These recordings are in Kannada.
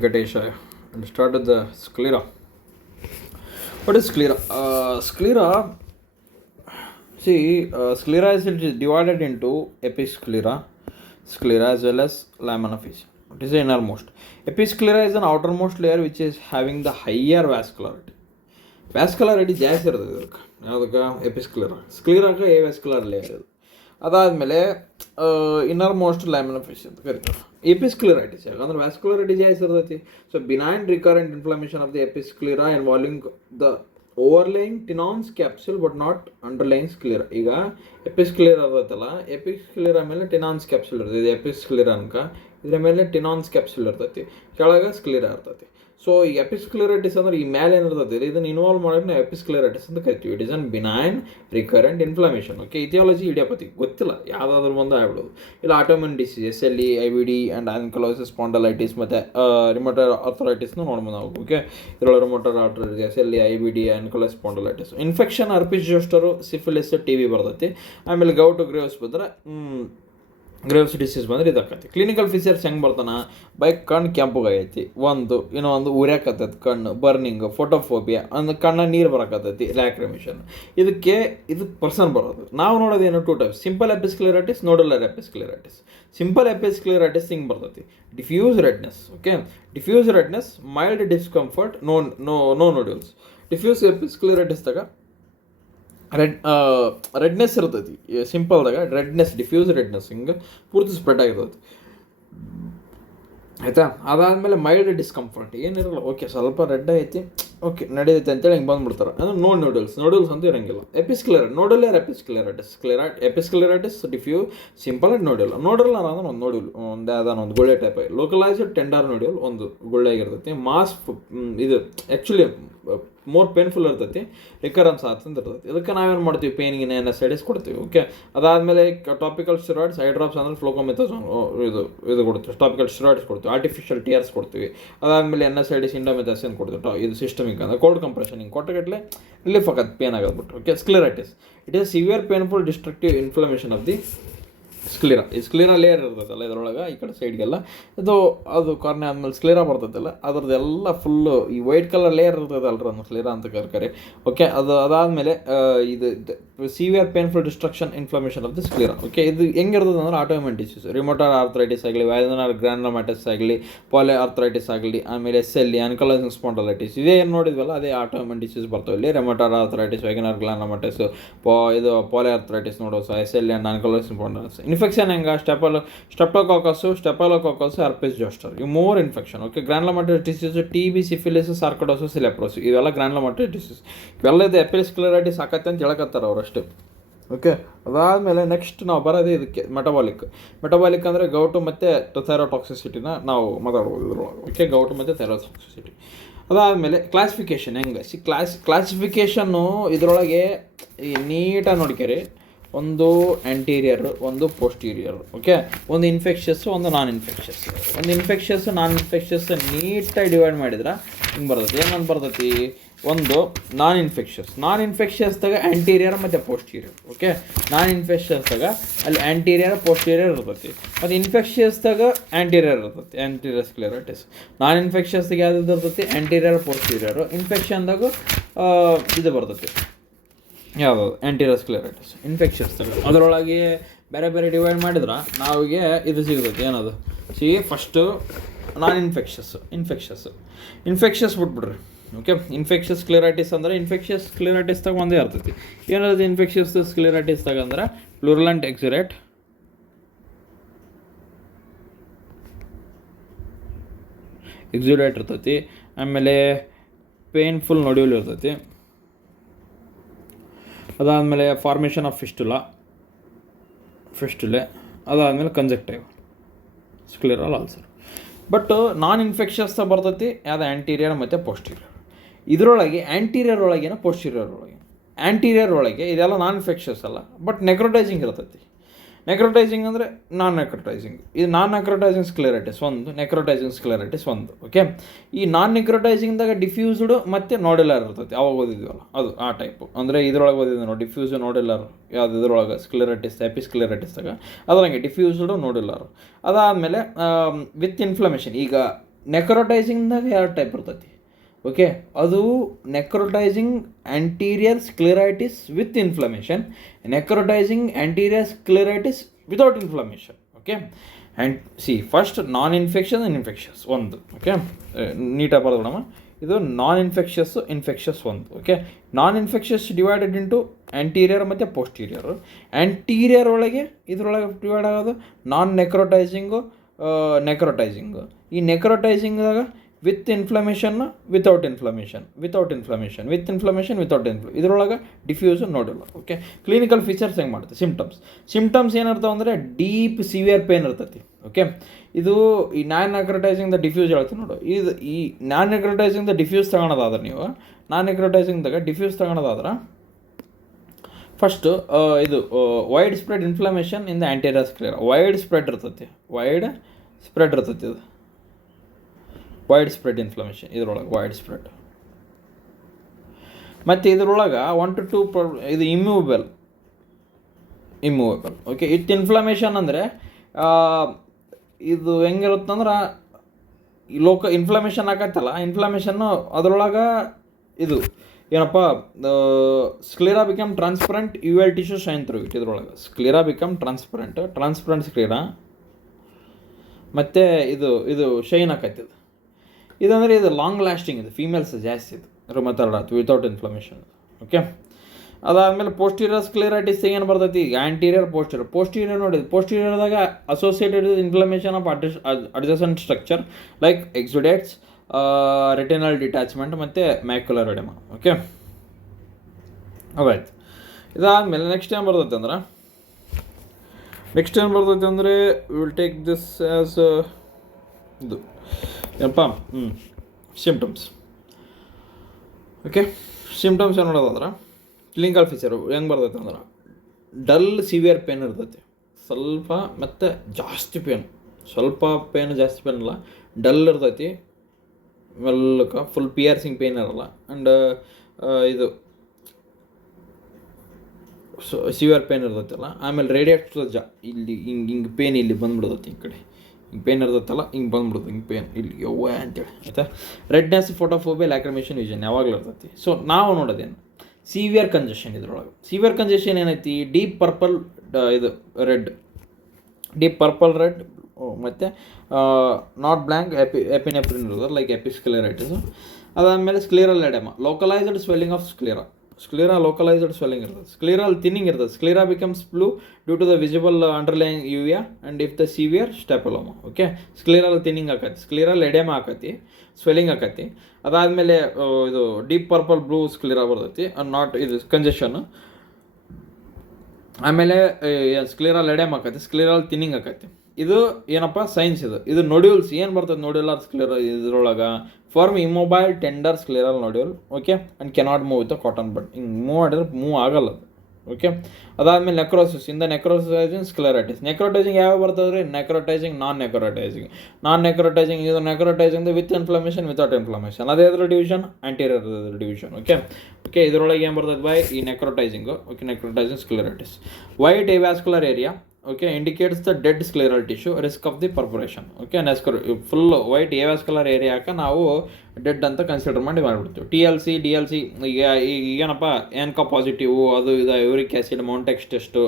Venkatesha and start with the sclera. What is sclera? Sclera is divided into episclera, sclera as well as lamina facie. It is the innermost. Episclera is an outermost layer which is having the higher vascularity. ವ್ಯಾಸ್ಕುಲಾರಿಟಿ ಜಾಸ್ತಿ ಇರ್ತದೆ ಇದಕ್ಕೆ ಯಾವುದಕ್ಕೆ ಎಪಿಸ್ಕ್ಲೆರಾ ಸ್ಕ್ಲೀರಾಕ್ಕೆ ಎ ವ್ಯಾಸ್ಕುಲರ್ ಲೇಯರ್ ಇದು ಅದಾದಮೇಲೆ ಇನ್ನರ್ ಮೋಸ್ಟ್ ಲ್ಯಾಮಿನಾ ಫೇಶಿಯಲ್ ಅಂತ ಕರಿತಾರೆ. ಎಪಿಸ್ಕ್ಲೆರೈಟಿಸ್ ಯಾಕಂದ್ರೆ ವ್ಯಾಸ್ಕುಲಾರಿಟಿ ಜಾಸ್ತಿ ಇರ್ತೈತಿ. So benign recurrent inflammation of the episclera involving the overlying Tenon's capsule but not underlying sclera. ಈಗ ಎಪಿಸ್ಕ್ಲೆರಾ ಇರ್ತೈತಲ್ಲ, ಎಪಿಸ್ಕ್ಲೆರಾ ಮೇಲೆ ಟಿನಾನ್ಸ್ ಕ್ಯಾಪ್ಸುಲ್ ಇರ್ತದೆ. ಇದು ಎಪಿಸ್ಕ್ಲೆರಾ ಅನ್ಕ, ಇದ್ರ ಮೇಲೆ ಟಿನಾನ್ಸ್ ಕ್ಯಾಪ್ಸುಲ್ ಇರ್ತೈತಿ, ಕೆಳಗೆ ಸ್ಕ್ಲೆರಾ ಇರ್ತೈತಿ. ಸೊ ಈ ಎಪಿಸ್ಕ್ಲೆರೈಟಿಸ್ ಅಂದ್ರೆ ಈ ಮೇಲೆ ಏನಿರ್ತದೆ ಇದನ್ನು ಇನ್ವಾಲ್ವ್ ಮಾಡೋಕೆ ನಾವು ಎಪಿಸ್ಕ್ಲೆರೈಟಿಸ್ ಅಂತ ಕರಿತೀವಿ. It is an benign recurrent inflammation. Okay, etiology idiopathy ಗೊತ್ತಿಲ್ಲ, ಯಾವುದಾದ್ರೂ ಒಂದು ಆಗ್ಬಿಡೋದು. ಇಲ್ಲ autoimmune disease SLE, IBD and ankylosing spondylitis ಮತ್ತು ರಿಮೋಟರ್ ಆರ್ಥರೈಟಿಸ್ನು ನೋಡ್ಬೋದು ನಾವು. ಓಕೆ, ಇದರೊಳಗೆ rheumatoid arthritis, SLE, IBD, ankylosing spondylitis. Infection herpes zoster, syphilis, TB ಬರ್ತೈತಿ. ಆಮೇಲೆ ಗೌಟು ಗ್ರೇವ್ಸ್ ಬಂದ್ರೆ ಗ್ರೇವ್ಸ್ ಡಿಸೀಸ್ ಬಂದ್ರೆ ಇದಾಕತಿ. ಕ್ಲಿನಿಕಲ್ ಫೀಚರ್ಸ್ ಹೆಂಗೆ ಬರ್ತಾನೆ? ಬೈ ಕಣ್ಣು ಕೆಂಪುಗಾಗೈತಿ, ಇನ್ನೊಂದು ಉರಿಯಾಕತ್ತೈತಿ, ಕಣ್ಣು ಬರ್ನಿಂಗ್, ಫೋಟೋಫೋಬಿಯಾ, ಅಂದ್ರೆ ಕಣ್ಣ ನೀರು ಬರಕತ್ತೈತಿ, ಲ್ಯಾಕ್ರಿಮಿಷನ್. ಇದು ಪರ್ಸನ್ ಬರೋದು. ನಾವು ನೋಡೋದೇನು two types: simple episcleritis, nodular episcleritis. Simple episcleritis ಹಿಂಗೆ ಬರ್ತೈತಿ: diffuse redness. Okay, diffuse redness, mild discomfort, no nodules. Diffuse ಎಪಿಸ್ಕ್ಲೆರೈಟಿಸ್ದಾಗ ರೆಡ್ನೆಸ್ ಇರ್ತೈತಿ. ಸಿಂಪಲ್ದಾಗ ರೆಡ್ನೆಸ್, ಡಿಫ್ಯೂಸ್ ರೆಡ್ನೆಸ್ ಹಿಂಗೆ ಪೂರ್ತಿ ಸ್ಪ್ರೆಡ್ ಆಗಿರ್ತೈತಿ, ಆಯಿತಾ. ಅದಾದಮೇಲೆ ಮೈಲ್ಡ್ ಡಿಸ್ಕಂಫರ್ಟ್ ಏನಿರಲ್ಲ. ಓಕೆ, ಸ್ವಲ್ಪ ರೆಡ್ ಐತಿ, ಓಕೆ ನಡೀತೈತೆ ಅಂತೇಳಿ ಹಿಂಗೆ ಬಂದುಬಿಡ್ತಾರೆ. ಅಂದರೆ ನೋಡ್ಯೂಲ್ಸ್ ಅಂತೂ ಇರೋಂಗಿಲ್ಲ. ನೋಡುಲರ್ ಎಪಿಸ್ಕ್ಲೆರೈಟಿಸ್, ಡಿಫ್ಯೂಸ್, ಸಿಂಪಲ್ ಆ್ಯಂಡ್ ನೋಡ್ಯೂಲ್ ಅಂದ್ರೆ ಒಂದು ನೋಡ್ಯೂಲ್, ಒಂದು ಗುಳ್ಳೆ ಟೈಪ್. ಲೋಕಲೈಸ್ಡ್ ಟೆಂಡರ್ ನೋಡ್ಯೂಲ್ ಒಂದು ಗುಳ್ಳೆ ಆಗಿರ್ತೈತಿ. ಮಾಸ್ ಇದು ಆ್ಯಕ್ಚುಲಿ ಮೋರ್ ಪೇನ್ಫುಲ್ ಇರ್ತೈತಿ, ರಿಕರೆನ್ಸ್ ಆಗ್ತಂತ ಇರ್ತೈತಿ. ಇದಕ್ಕೆ ನಾವೇನು ಮಾಡ್ತೀವಿ? ಪೇನ್ಗೆ NSAIDs ಕೊಡ್ತೀವಿ. ಓಕೆ, ಅದಾದಮೇಲೆ ಟಾಪಿಕಲ್ ಸ್ಟೆರಾಯ್ಡ್ಸ್, ಐ ಡ್ರಾಪ್ಸ್ ಅಂದರೆ ಫ್ಲೋಕೋಮೆಥಾಜೋನ್ ಇದು ಕೊಡ್ತೀವಿ. ಟಾಪಿಕಲ್ ಸ್ಟೆರಾಯ್ಡ್ಸ್ ಕೊಡ್ತೀವಿ, ಆರ್ಟಿಫಿಷಿಯಲ್ ಟಿಯರ್ಸ್ ಕೊಡ್ತೀವಿ. ಅದಾದಮೇಲೆ NSAIDs, ಇಂಡೋಮೆಥಾಸಿನ್ ಕೊಡ್ತೀವಿ. ಇದು ಸಿಸ್ಟಮಿಕ್ ಅಂದರೆ ಕೋಲ್ಡ್ ಕಂಪ್ರೆಷನ್ ಹಿಂಗೆ ಕೊಟ್ಟಗಟ್ಟಲೆ ರಿಲೀಫ್ ಆಗತ್ತೆ, ಪೇನ್ ಆಗೋದ್ಬಿಟ್ಟು. Okay, scleritis it is severe painful destructive inflammation of the sclera. ಈ ಸ್ಕ್ಲೆರಾ ಲೇಯರ್ ಇರ್ತೈತಲ್ಲ ಇದರೊಳಗೆ, ಈ ಕಡೆ ಸೈಡ್ಗೆಲ್ಲ ಅದು ಕಾರ್ನೆ ಆದಮೇಲೆ ಸ್ಕ್ಲೆರಾ ಬರ್ತೈತಲ್ಲ, ಅದ್ರದ್ದೆಲ್ಲ ಫುಲ್ಲು ಈ ವೈಟ್ ಕಲರ್ ಲೇಯರ್ ಇರ್ತೈತಲ್ರಿ, ಅದನ್ನು ಸ್ಕ್ಲೆರಾ ಅಂತ ಕರ್ಕರೆ. ಓಕೆ, ಅದಾದಮೇಲೆ ಇದು severe painful destruction inflammation of the sclera. Okay, ಇದು ಹೆಂಗಿರ್ತದೆ ಅಂದ್ರೆ ಆಟೋಮಿನ್ ಡಿಸೀಸ್, ರಿಮೋಟರ್ ಆರ್ಥರೈಟಿಸ್ ಆಗಲಿ, ವ್ಯಾಲ್ವುಲರ್ ಗ್ರಾನುಲೋಮೈಟಿಸ್ ಆಗಲಿ, ಪಾಲಿ ಆರ್ಥರೈಟಿಸ್ ಆಗಲಿ, ಆಮೇಲೆ SLE, ಆನ್ಕಲೋಸಿಸ್ ಸ್ಪಾಂಡಲೈಟಿಸ್, ಇದೇ ಏನು ನೋಡಿದ್ವಲ್ಲ ಅದೇ ಆಟೋಮಿನ್ ಡಿಸೀಸ್ ಬರ್ತಾವೆ ಇಲ್ಲಿ. ರಿಮೋಟರ್ ಆರ್ಥರೈಟಿಸ್, ವ್ಯಾಲ್ವುಲರ್ ಗ್ರಾನುಲೋಮೈಟಿಸ್, ಇದು ಪಾಲಿ ಆರ್ಥರೈಟಿಸ್ ನೋಡೋದು, SLE and ankylosing spondylitis. Infection ಹೆಂಗೆ? ಸ್ಟೆಪ್ಟೋಕಾಕಸ್, ಹರ್ಪಿಸ್ ಜೋಸ್ಟರ್, ಇವು 3 infection. Okay, granulomatosis disease, TB, syphilis, sarcoidosis, leprosy, ಇವೆಲ್ಲ ಗ್ರಾನುಲೋಮೈಟಿಸ್ ಡಿಸೀಸ್. ಇವೆಲ್ಲ ಇದು ಎಪಿಸ್ಕ್ಲೆರೈಟಿಸ್ ಆಕತ್ತೆ ಅಂತ ಹೇಳಕತ್ತಾರೆ ಅವರಷ್ಟು. ಓಕೆ, ಅದಾದಮೇಲೆ ನೆಕ್ಸ್ಟ್ ನಾವು ಬರೋದೇ ಇದಕ್ಕೆ ಮೆಟಬಾಲಿಕ್ ಅಂದರೆ ಗೌಟು ಮತ್ತು ಥೈರೋಟಾಕ್ಸಿಸಿಟಿನ ನಾವು ಮಾತಾಡ್ಬೋದು ಇದ್ರೊಳಗೆ. ಓಕೆ, ಗೌಟು ಮತ್ತು ಥೈರೋಟಾಕ್ಸಿಸಿಟಿ. ಅದಾದಮೇಲೆ ಕ್ಲಾಸಿಫಿಕೇಷನ್ ಹೆಂಗೆ? ಕ್ಲಾಸಿಫಿಕೇಷನ್ನು ಇದರೊಳಗೆ ನೀಟಾಗಿ ನೋಡ್ಕೇರಿ. ಒಂದು ಆ್ಯಂಟೀರಿಯರ್, ಒಂದು ಪೋಸ್ಟೀರಿಯರ್. ಓಕೆ, ಒಂದು ಇನ್ಫೆಕ್ಷಸ್, ಒಂದು ನಾನ್ ಇನ್ಫೆಕ್ಷಸ್ ನೀಟಾಗಿ ಡಿವೈಡ್ ಮಾಡಿದ್ರೆ ಹಿಂಗೆ ಬರ್ತೈತಿ. ಏನಂತ ಬರ್ತೈತಿ? ಒಂದು ನಾನ್ ಇನ್ಫೆಕ್ಷಸ್ದಾಗ ಆ್ಯಂಟೀರಿಯರ್ ಮತ್ತು ಪೋಸ್ಟೀರಿಯರ್. ಓಕೆ, ನಾನ್ ಇನ್ಫೆಕ್ಷಸ್ದಾಗ ಅಲ್ಲಿ ಆ್ಯಂಟೀರಿಯರ್ ಪೋಸ್ಟೀರಿಯರ್ ಇರ್ತೈತಿ, ಮತ್ತು ಇನ್ಫೆಕ್ಷಸ್ದಾಗ ಆ್ಯಂಟೀರಿಯರ್ ಇರ್ತೈತಿ, ಆ್ಯಂಟೀರಿಯರ್ ಸ್ಕ್ಲೆರೈಟಿಸ್. ನಾನ್ ಇನ್ಫೆಕ್ಷಸ್ದಾಗ ಯಾವ್ದು ಇರ್ತೈತಿ? ಆ್ಯಂಟೀರಿಯರ್, ಪೋಸ್ಟೀರಿಯರು. ಇನ್ಫೆಕ್ಷನ್ದಾಗ ಇದು ಬರ್ತೈತಿ, ಯಾವುದು? ಆ್ಯಂಟೀರಿಯರ್ ಸ್ಕ್ಲೆರೈಟಿಸ್. ಇನ್ಫೆಕ್ಷನ್ಸ್ದಾಗ ಅದರೊಳಗೆ ಬೇರೆ ಬೇರೆ ಡಿವೈಡ್ ಮಾಡಿದ್ರೆ ನಾವಿಗೆ ಇದು ಸಿಗ್ತೈತಿ. ಏನದು? ಫಸ್ಟು ನಾನ್ ಇನ್ಫೆಕ್ಷಸ್ ಬಿಟ್ಬಿಡ್ರಿ. ಓಕೆ, ಇನ್ಫೆಕ್ಷಸ್ ಸ್ಕ್ಲೆರೈಟಿಸ್ ಅಂದರೆ ಇನ್ಫೆಕ್ಷಸ್ ಸ್ಕ್ಲೆರೈಟಿಸ್ದಾಗ ಒಂದೇ ಇರ್ತೈತಿ. ಏನಾದ್ರು ಇನ್ಫೆಕ್ಷಸ್ ಸ್ಕ್ಲೆರೈಟಿಸ್ದಾಗ ಅಂದ್ರೆ ಪ್ಲೂರಲೆಂಟ್ ಎಕ್ಸುಡೇಟ್ ಇರ್ತೈತಿ. ಆಮೇಲೆ ಪೇನ್ಫುಲ್ ನೋಡ್ಯೂಲ್ ಇರ್ತೈತಿ. ಅದಾದಮೇಲೆ ಫಾರ್ಮೇಷನ್ ಆಫ್ ಫಿಸ್ಟುಲೆ, ಅದಾದಮೇಲೆ ಕಂಜಕ್ಟಿವ್ ಸ್ಕ್ಲೆರಲ್ ಅಲ್ಸರ್. ಬಟ್ ನಾನ್ ಇನ್ಫೆಕ್ಷಸ್ ಬರ್ತೈತಿ ಯಾವುದು? ಆ್ಯಂಟೀರಿಯರ್ ಮತ್ತು ಪೋಸ್ಟೀರಿಯರ್. ಇದರೊಳಗೆ ಆ್ಯಂಟೀರಿಯರ್ ಒಳಗೇನೋ ಪೋಸ್ಟೀರಿಯರ್ ಒಳಗೆ ಇದೆಲ್ಲ ನಾನ್ ಇನ್ಫೆಕ್ಷಸ್ ಅಲ್ಲ, ಬಟ್ ನೆಕ್ರೋಟೈಸಿಂಗ್ ಇರ್ತೈತಿ. ನೆಕ್ರೋಟೈಸಿಂಗ್ ಅಂದರೆ ನಾನ್ ನೆಕ್ರೋಟೈಸಿಂಗ್. ಇದು ನಾನ್ ನೆಕ್ರೋಟೈಸಿಂಗ್ ಸ್ಕ್ಲೆರೈಟಿಸ್ ಒಂದು, ನೆಕ್ರೋಟೈಸಿಂಗ್ ಸ್ಕ್ಲೆರೈಟಿಸ್ ಒಂದು. ಓಕೆ, ಈ ನಾನ್ ನೆಕ್ರೋಟೈಸಿಂಗ್ದಾಗ ಡಿಫ್ಯೂಸ್ಡ್ ಮತ್ತು ನೋಡ್ಯುಲರ್ ಇರ್ತೈತಿ. ಅವಾಗ ಓದಿದ್ವಲ್ಲ ಅದು ಆ ಟೈಪು. ಅಂದರೆ ಇದರೊಳಗೆ ಓದಿದ್ವಿ ನಾವು ಡಿಫ್ಯೂಸ್, ನೋಡ್ಯುಲರ್. ಯಾವುದು ಇದ್ರೊಳಗೆ? ಸ್ಕ್ಲೆರೈಟಿಸ್, ಎಪಿಸ್ಕ್ಲೆರೈಟಿಸ್ದಾಗ ಅದರಂಗೆ ಡಿಫ್ಯೂಸ್ಡ್, ನೋಡ್ಯುಲರ್. ಅದಾದಮೇಲೆ ವಿತ್ ಇನ್ಫ್ಲಮೇಷನ್. ಈಗ ನೆಕ್ರೋಟೈಸಿಂಗ್ದಾಗ 2 ಟೈಪ್ ಇರ್ತೈತಿ. ಓಕೆ, ಅದು necrotizing anterior scleritis with inflammation, necrotizing anterior scleritis without inflammation. Okay, and first non infection and infectious ಒಂದು. ಓಕೆ, ನೀಟಾಗಿ ಬರೋದು ಮೇಡಮ್. ಇದು ನಾನ್ ಇನ್ಫೆಕ್ಷಸ್ ಒಂದು. Okay, non infectious divided into anterior ಮತ್ತು ಪೋಸ್ಟೀರಿಯರು. ಆ್ಯಂಟೀರಿಯರ್ ಒಳಗೆ ಇದರೊಳಗೆ ಡಿವೈಡ್ ಆಗೋದು ನಾನ್ ನೆಕ್ರೋಟೈಸಿಂಗು, ನೆಕ್ರೋಟೈಸಿಂಗು. ಈ ನೆಕ್ರೋಟೈಸಿಂಗ್ದಾಗ ವಿತ್ ಇನ್ಫ್ಲಮೇಷನ್, ವಿತೌಟ್ ಇನ್ಫ್ಲಮೇಷನ್, ಇದರೊಳಗೆ ಡಿಫ್ಯೂಸ್ ನೋಡಿಲ್ಲ. ಓಕೆ, ಕ್ಲಿನಿಕಲ್ ಫೀಚರ್ಸ್ ಹೆಂಗೆ ಮಾಡುತ್ತೆ? ಸಿಮ್ಟಮ್ಸ್ ಏನಿರ್ತಾವೆ ಅಂದರೆ ಡೀಪ್ ಸಿವಿಯರ್ ಪೇನ್ ಇರ್ತೈತಿ. ಓಕೆ, ಇದು ಈ ನಾನ್ ನೆಕ್ರೋಟೈಸಿಂಗ್ದ ಡಿಫ್ಯೂಸ್ ಹೇಳ್ತೀನಿ ನೋಡು. ಈ ನಾನ್ ನೆಕ್ರೋಟೈಸಿಂಗ್ದ ಡಿಫ್ಯೂಸ್ ತಗೊಳೋದಾದ್ರೆ ನೀವು ಫಸ್ಟು ಇದು wide spread inflammation in the anterior sclera. Wide spread ಇರ್ತೈತಿ ಇದು ವೈಡ್ ಸ್ಪ್ರೆಡ್ ಇನ್ಫ್ಲಮೇಷನ್ ಇದರೊಳಗೆ, ವೈಡ್ ಸ್ಪ್ರೆಡ್. ಮತ್ತು ಇದರೊಳಗೆ 1 to 2 ಇದು ಇಮ್ಯೂವಬಲ್. ಓಕೆ, ಇಟ್ ಇನ್ಫ್ಲಮೇಷನ್ ಅಂದರೆ ಇದು ಹೆಂಗಿರುತ್ತಂದ್ರೆ ಇನ್ಫ್ಲಮೇಷನ್ ಆಗತ್ತಲ್ಲ, ಇನ್ಫ್ಲಮೇಷನ್ನು ಅದರೊಳಗೆ ಇದು ಏನಪ್ಪ, sclera become transparent, UL tissue shine through it. ಇದರೊಳಗೆ ಸ್ಕ್ಲೆರಾ ಬಿಕಮ್ ಟ್ರಾನ್ಸ್ಪರೆಂಟ್ ಸ್ಕ್ಲೆರಾ, ಮತ್ತು ಇದು ಶೈನ್ ಆಕೈತಿ. ಇದಂದರೆ ಇದು ಲಾಂಗ್ ಲಾಸ್ಟಿಂಗ್, ಇದು ಫೀಮೇಲ್ಸ್ ಜಾಸ್ತಿ ಇದು ರುಮಟಾಯ್ಡ್ ಆಯ್ತು ವಿತೌಟ್ ಇನ್ಫ್ಲಮೇಷನ್. ಓಕೆ, ಅದಾದಮೇಲೆ ಪೋಸ್ಟೀರಿಯರ್ ಸ್ಕ್ಲೆರೈಟಿಸ್ ಏನು ಬರ್ತೈತಿ? ಆ್ಯಂಟೀರಿಯರ್ ಪೋಸ್ಟೀರಿಯರ್ ನೋಡಿದ್ದು. ಪೋಸ್ಟೀರಿಯರ್ದಾಗ associated inflammation of adjacent structure like exudates, retinal detachment ಮತ್ತು ಮ್ಯಾಕ್ಯುಲರ್ ಎಡೆಮಾ. ಓಕೆ, ಅದಾಯ್ತು. ಇದಾದಮೇಲೆ ನೆಕ್ಸ್ಟ್ ಏನು ಬರ್ತೈತೆ ಅಂದರೆ ವಿಲ್ ಟೇಕ್ ದಿಸ್ ಆ್ಯಸ್ ಇದು ಏನಪ್ಪ ಸಿಮ್ಟಮ್ಸ್. ಓಕೆ, ಸಿಮ್ಟಮ್ಸ್ ಏನು ನೋಡೋದಾದ್ರೆ ಕ್ಲಿನಿಕಲ್ ಫೀಚರು ಹೆಂಗೆ ಬರ್ತೈತೆ ಅಂದ್ರೆ ಡಲ್ ಸಿವಿಯರ್ ಪೇನ್ ಇರ್ತೈತಿ ಸ್ವಲ್ಪ, ಮತ್ತು ಜಾಸ್ತಿ ಪೇನ್, ಜಾಸ್ತಿ ಪೇನ್ ಇಲ್ಲ, ಡಲ್ ಇರ್ತೈತಿ, ಮೆಲ್ಲಕ್ಕೆ ಫುಲ್ ಪಿಯರ್ಸಿಂಗ್ ಪೇನ್ ಇರಲ್ಲ. ಆ್ಯಂಡ್ ಇದು ಸಿವಿಯರ್ ಪೇನ್ ಇರ್ತೈತಲ್ಲ. ಆಮೇಲೆ ರೇಡಿಯೇಟ್ ಇಲ್ಲಿ ಹಿಂಗೆ ಪೇನ್ ಇಲ್ಲಿ ಬಂದುಬಿಡ್ತೈತಿ, ಈ ಕಡೆ ಹಿಂಗೆ ಪೇನ್ ಇರ್ತೈತಲ್ಲ, ಹಿಂಗೆ ಬಂದ್ಬಿಡುತ್ತೆ, ಹಿಂಗೆ ಪೇನ್ ಇಲ್ಲಿ ಯವ್ವ ಅಂತೇಳಿ ಆಯಿತಾ. ರೆಡ್ನೆಸ್, ಫೋಟೋಫೋಬಿಯಾ, ಲ್ಯಾಕ್ರಿಮೇಷನ್, ವಿಷನ್ ಯಾವಾಗಲೂ ಇರ್ತೈತಿ. ಸೊ ನಾವು ನೋಡೋದೇನು ಸಿವಿಯರ್ ಕಂಜೆಷನ್. ಇದರೊಳಗೆ ಸಿವಿಯರ್ ಕಂಜೆಷನ್ ಏನೈತಿ? ಡೀಪ್ ಪರ್ಪಲ್ ರೆಡ್ ಮತ್ತು ನಾಟ್ ಬ್ಲ್ಯಾಂಕ್ ಎಪಿನೆಫ್ರಿನ್ ಇರೋದು ಲೈಕ್ ಎಪಿಸ್ಕ್ಲೆರೈಟಿಸು. ಅದಾದಮೇಲೆ scleral oedema, localised swelling of sclera localised swelling ಇರ್ತದೆ. ಸ್ಕ್ಲೆರಲ್ ಥಿನ್ನಿಂಗ್ ಇರ್ತದೆ. Sclera becomes blue due to the visible underlying uvea and if the severe staphyloma. Okay, scleral thinning ಆಕತಿ, ಸ್ಕ್ಲೆರಲ್ ಎಡೆಮಾ ಆಕತಿ, ಸ್ವೆಲ್ಲಿಂಗ್ ಆಕತಿ. ಅದಾದಮೇಲೆ ಇದು ಡೀಪ್ ಪರ್ಪಲ್ ಬ್ಲೂ ಸ್ಕ್ಲೆರಾ ಬರ್ತೈತಿ, ನಾಟ್ ಇದು ಕಂಜೆಷನ್. ಆಮೇಲೆ ಸ್ಕ್ಲೆರಲ್ ಎಡೆಮಾ ಆಕತಿ, ಸ್ಕ್ಲೆರಲ್ ಥಿನ್ನಿಂಗ್ ಆಕತಿ. ಇದು ಏನಪ್ಪ ಸೈನ್ಸ್. ಇದು ನೋಡ್ಯೂಲ್ಸ್ ಏನು ಬರ್ತದೆ ನೋಡ್ಯುಲರ್ ಸ್ಕ್ಲೆರಾ ಇದರೊಳಗೆ form immobile tender scleral nodule. Okay, and cannot move with cotton bud. ಹಿಂಗೆ ಮೂವ್ ಮಾಡಿದ್ರೆ ಮೂವ್ ಆಗಲ್ಲ ಅದು. ಓಕೆ, ಅದಾದಮೇಲೆ ನೆಕ್ರೋಸಿಸ್. ಇಂದ ನೆಕ್ರೋಟೈಸಿಂಗ್ ಸ್ಕ್ಲೆರೈಟಿಸ್. ನೆಕ್ರೋಟೈಸಿಂಗ್ ಯಾವ ಬರ್ತದೆ? ನೆಕ್ರೋಟೈಸಿಂಗ್, ನಾನ್ ನೆಕ್ರೋಟೈಸಿಂಗ್ ಇದು necrotising with inflammation, without inflammation. ಅದೇ ಅದ್ರ ಡಿವಿಷನ್ ಆ್ಯಂಟೀರಿಯರ್ ಡಿವಿಷನ್. ಓಕೆ, ಇದರೊಳಗೆ ಏನು ಬರ್ತದೆ ಬೈ ಈ necrotizing. Okay, necrotizing scleritis. White avascular area okay indicates the dead scleral tissue, risk of the perforation. Okay, full white avascular ಏರಿಯಾಕ್ಕೆ ನಾವು ಡೆಡ್ ಅಂತ ಕನ್ಸಿಡರ್ ಮಾಡಿಬಿಡ್ತೀವಿ. TLC DLC ಏನಪ್ಪ ಎನ್ಕಾ ಪಾಸಿಟಿವ್, ಅದು ಇದು ಯೂರಿಕ್ ಆ್ಯಸಿಡ್, ಮೌಂಟೆಕ್ಸ್ ಟೆಸ್ಟು,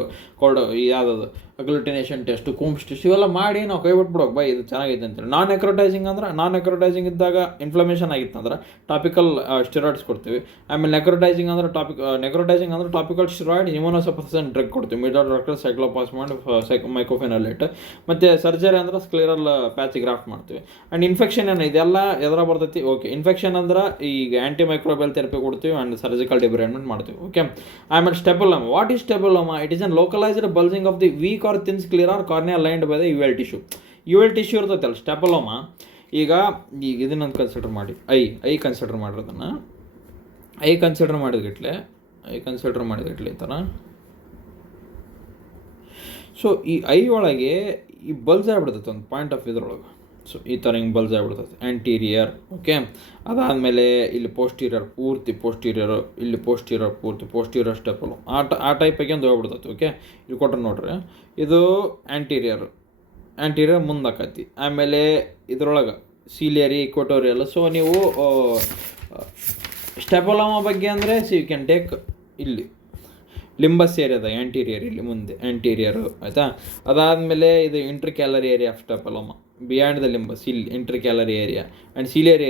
ಯಾವುದದು ಅಗ್ಲುಟಿನೇಷನ್ ಟೆಸ್ಟು, ಕೂಮ್ಸ್ ಟೆಸ್ಟ್ ಇವೆಲ್ಲ ಮಾಡಿ ನಾವು ಕೈ ಬಿಟ್ಬಿಡೋಕೆ ಬೈ ಇದು ಚೆನ್ನಾಗೈತೆ ಅಂತೇಳಿ. ನಾನ್ ನೆಕ್ರೋಟೈಸಿಂಗ್ ಇದ್ದಾಗ ಇನ್ಫ್ಲಮೇಷನ್ ಆಗಿತ್ತು ಅಂದ್ರೆ ಟಾಪಿಕಲ್ ಸ್ಟೆರಾಯ್ಡ್ಸ್ ಕೊಡ್ತೀವಿ. ಆಮೇಲೆ ನೆಕ್ರೋಟೈಸಿಂಗ್ ಅಂದ್ರೆ ಟಾಪಿಕಲ್ ಸ್ಟೆರಾಯ್ಡ್ ಇಮ್ಯುನೋಸಪ್ರೆಸೆಂಟ್ ಡ್ರಗ್ ಕೊಡ್ತೀವಿ, ಮಿಡಾಕ್ಲೋಪ್ರಿಡ್, ಸೈಕ್ಲೋಪಾಸ್ಮಾಡ್, ಮೈಕೋಫೆನೋಲೇಟ್. ಮತ್ತು ಸರ್ಜರಿ ಅಂದ್ರೆ ಸ್ಕ್ಲೆರಲ್ ಪ್ಯಾಚ್ ಗ್ರಾಫ್ಟ್ ಮಾಡ್ತೀವಿ. ಆ್ಯಂಡ್ ಇನ್ಫೆಕ್ಷನ್ ಏನು ಇದೆಲ್ಲ ಎದರ ಬರ್ತೈತಿ? ಓಕೆ, ಇನ್ಫೆಕ್ಷನ್ ಅಂದ್ರೆ ಈಗ ಆ್ಯಂಟಿಮೈಕ್ರೋಬಿಯಲ್ ಥೆರಪಿ ಕೊಡ್ತೀವಿ ಆ್ಯಂಡ್ ಸರ್ಜಿಕಲ್ ಡಿಬ್ರೈಡ್ಮೆಂಟ್ ಮಾಡ್ತೀವಿ. ಓಕೆ, ಆಮೇಲೆ staphyloma. What is staphyloma? It is an localised bulging of the weak or thin sclera or cornea lined by the UL tissue ಇರ್ತೈತಲ್ಲ ಸ್ಟೆಪುಲೋಮಾ. ಈಗ ಇದನ್ನ ಕನ್ಸಿಡರ್ ಮಾಡಿ, ಐ ಕನ್ಸಿಡರ್ ಮಾಡಿರೋದನ್ನು ಕನ್ಸಿಡರ್ ಮಾಡಿದ್ಗಿಟ್ಲೆ ಈ ಥರ. ಸೊ ಈ ಐ ಒಳಗೆ ಈ ಬಲ್ಸ್ ಆಗಿಬಿಡ್ತೈತೆ ಒಂದು ಪಾಯಿಂಟ್ ಆಫ್ ಇದ್ರೊಳಗೆ. ಸೊ ಈ ಥರ ಹಿಂಗೆ ಬಲ್ಸ್ ಆಗಿಬಿಡ್ತೈತೆ ಆ್ಯಂಟೀರಿಯರ್. ಓಕೆ, ಅದಾದಮೇಲೆ ಇಲ್ಲಿ ಪೋಸ್ಟೀರಿಯರು, ಇಲ್ಲಿ ಪೋಸ್ಟೀರಿಯರ್ ಸ್ಟೆಪಲು ಆ ಟೈಪಾಗಿ ಒಂದು ಹೋಗ್ಬಿಡ್ತೈತೆ. ಓಕೆ, ಇಲ್ಲಿ ಕೊಟ್ಟರೆ ನೋಡ್ರಿ, ಇದು ಆ್ಯಂಟೀರಿಯರ್ ಮುಂದೆ ಆಕತಿ. ಆಮೇಲೆ ಇದ್ರೊಳಗೆ ಸೀಲಿಯರಿ, ಇಕ್ವಟೋರಿಯಲ್. ಸೊ ನೀವು ಸ್ಟೆಪೋಲೋಮಾ ಬಗ್ಗೆ ಅಂದರೆ ಯು ಕ್ಯಾನ್ ಟೇಕ್ ಇಲ್ಲಿ ಲಿಂಬಸ್ ಏರಿಯಾದ ಆ್ಯಂಟೀರಿಯರ್, ಇಲ್ಲಿ ಮುಂದೆ ಆ್ಯಂಟೀರಿಯರು ಆಯಿತಾ. ಅದಾದಮೇಲೆ ಇದು intercalary area of staphyloma, beyond the limbus ಇಲ್ಲಿ ಇಂಟ್ರಿಕ್ಯಾಲರಿ ಏರಿಯಾ ಆ್ಯಂಡ್ ಸೀಲಿಯರ್